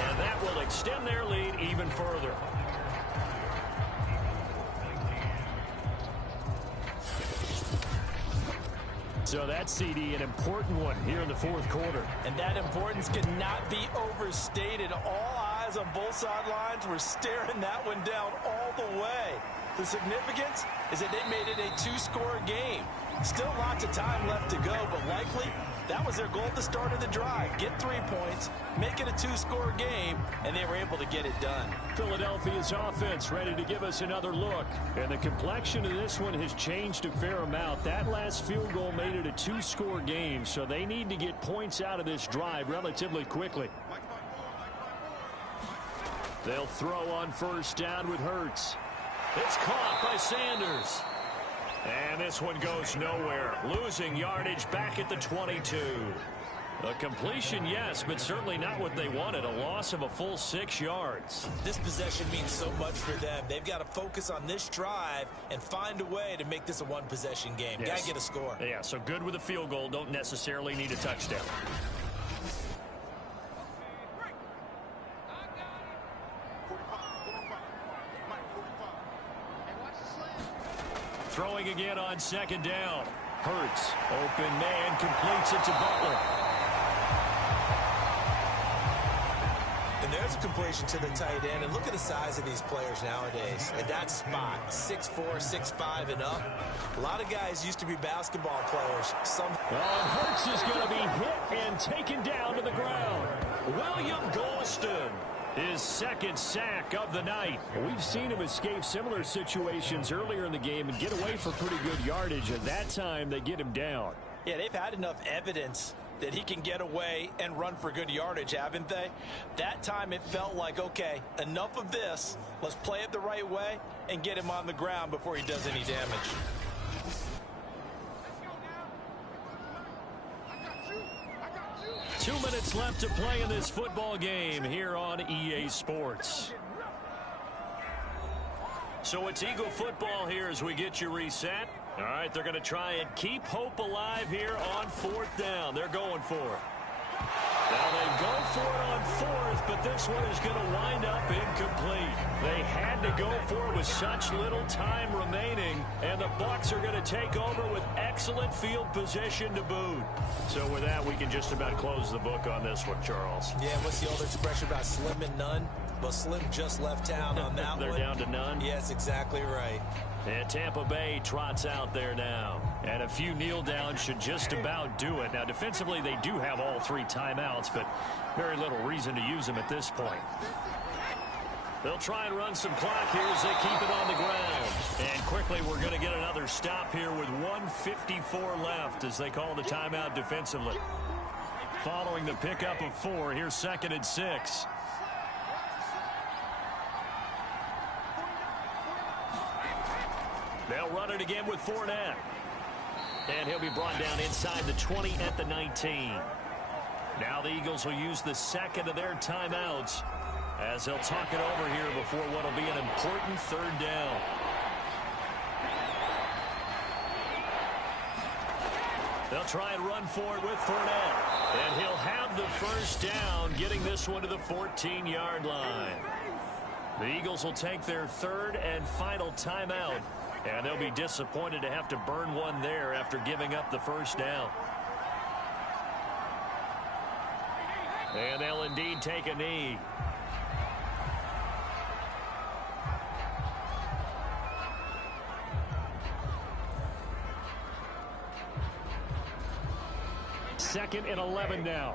And that will extend their lead even further. So that CD, an important one here in the 4th quarter. And that importance cannot be overstated. All eyes on both sidelines were staring that one down all the way. The significance is that they made it a 2-score game. Still lots of time left to go, but likely that was their goal at the start of the drive. Get 3 points, make it a 2-score game, and they were able to get it done. Philadelphia's offense ready to give us another look. And the complexion of this one has changed a fair amount. That last field goal made it a 2-score game, so they need to get points out of this drive relatively quickly. They'll throw on 1st down with Hurts. It's caught by Sanders. And this one goes nowhere. Losing yardage back at the 22. A completion, yes, but certainly not what they wanted. A loss of a full 6 yards. This possession means so much for them. They've got to focus on this drive and find a way to make this a 1-possession game. Yes. Got to get a score. Yeah, so good with a field goal. Don't necessarily need a touchdown. Throwing again on 2nd down. Hurts, open man, completes it to Butler. And there's a completion to the tight end. And look at the size of these players nowadays. At that spot, 6'4", 6'5", and up. A lot of guys used to be basketball players. Hurts is going to be hit and taken down to the ground. William Golston, his 2nd sack of the night. We've seen him escape similar situations earlier in the game and get away for pretty good yardage. At that time, they get him down. Yeah, they've had enough evidence that he can get away and run for good yardage, haven't they? That time it felt like, okay, enough of this. Let's play it the right way and get him on the ground before he does any damage. Two minutes left to play in this football game here on EA Sports. So it's Eagle football here as we get you reset. All right, they're going to try and keep hope alive here on 4th down. They're going for it. Now they go for it on 4th, but this one is going to wind up incomplete. They had to go for it with such little time remaining, and the Bucs are going to take over with excellent field position to boot. So with that, we can just about close the book on this one, Charles. Yeah, what's the old expression about slim and none? Well, Slim just left town on that They're one. down to none? Yes, exactly right. And Tampa Bay trots out there now. And a few kneel downs should just about do it. Now, defensively, they do have all 3 timeouts, but very little reason to use them at this point. They'll try and run some clock here as they keep it on the ground. And quickly, we're going to get another stop here with 1:54 left as they call the timeout defensively. Following the pickup of 4, here's 2nd and 6. They'll run it again with Fournette. And he'll be brought down inside the 20 at the 19. Now the Eagles will use the 2nd of their timeouts as they'll talk it over here before what will be an important 3rd down. They'll try and run for it with Fournette. And he'll have the first down, getting this one to the 14-yard line. The Eagles will take their third and final timeout. And they'll be disappointed to have to burn one there after giving up the first down. And they'll indeed take a knee. Second and 11 now.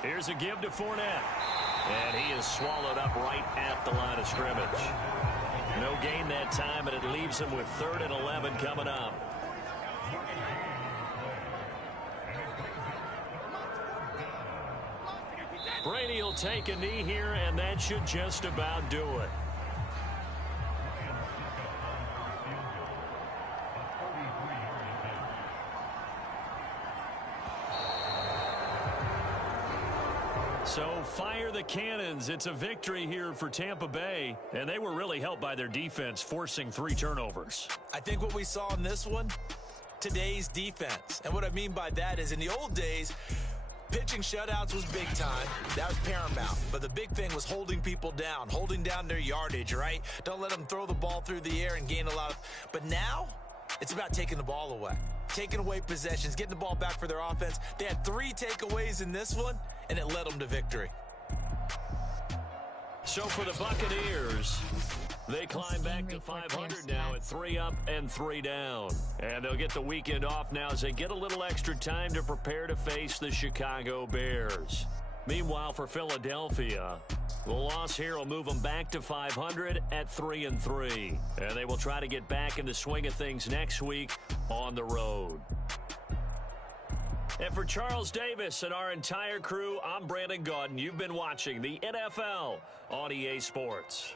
Here's a give to Fournette. And he is swallowed up right at the line of scrimmage. No gain that time, and it leaves him with 3rd and 11 coming up. Brady will take a knee here, and that should just about do it. So fire the cannons. It's a victory here for Tampa Bay, and they were really helped by their defense forcing 3 turnovers. I think what we saw in this one, today's defense. And what I mean by that is in the old days, pitching shutouts was big time. That was paramount. But the big thing was holding people down, holding down their yardage, right? Don't let them throw the ball through the air and gain a lot of... But now, it's about taking the ball away. Taking away possessions, getting the ball back for their offense. They had 3 takeaways in this one, and it led them to victory. So for the Buccaneers, they climb back to 500 now at 3 up and 3 down. And they'll get the weekend off now as they get a little extra time to prepare to face the Chicago Bears. Meanwhile, for Philadelphia, the loss here will move them back to 500 at 3 and 3. And they will try to get back in the swing of things next week on the road. And for Charles Davis and our entire crew, I'm Brandon Gaudin. You've been watching the NFL on EA Sports.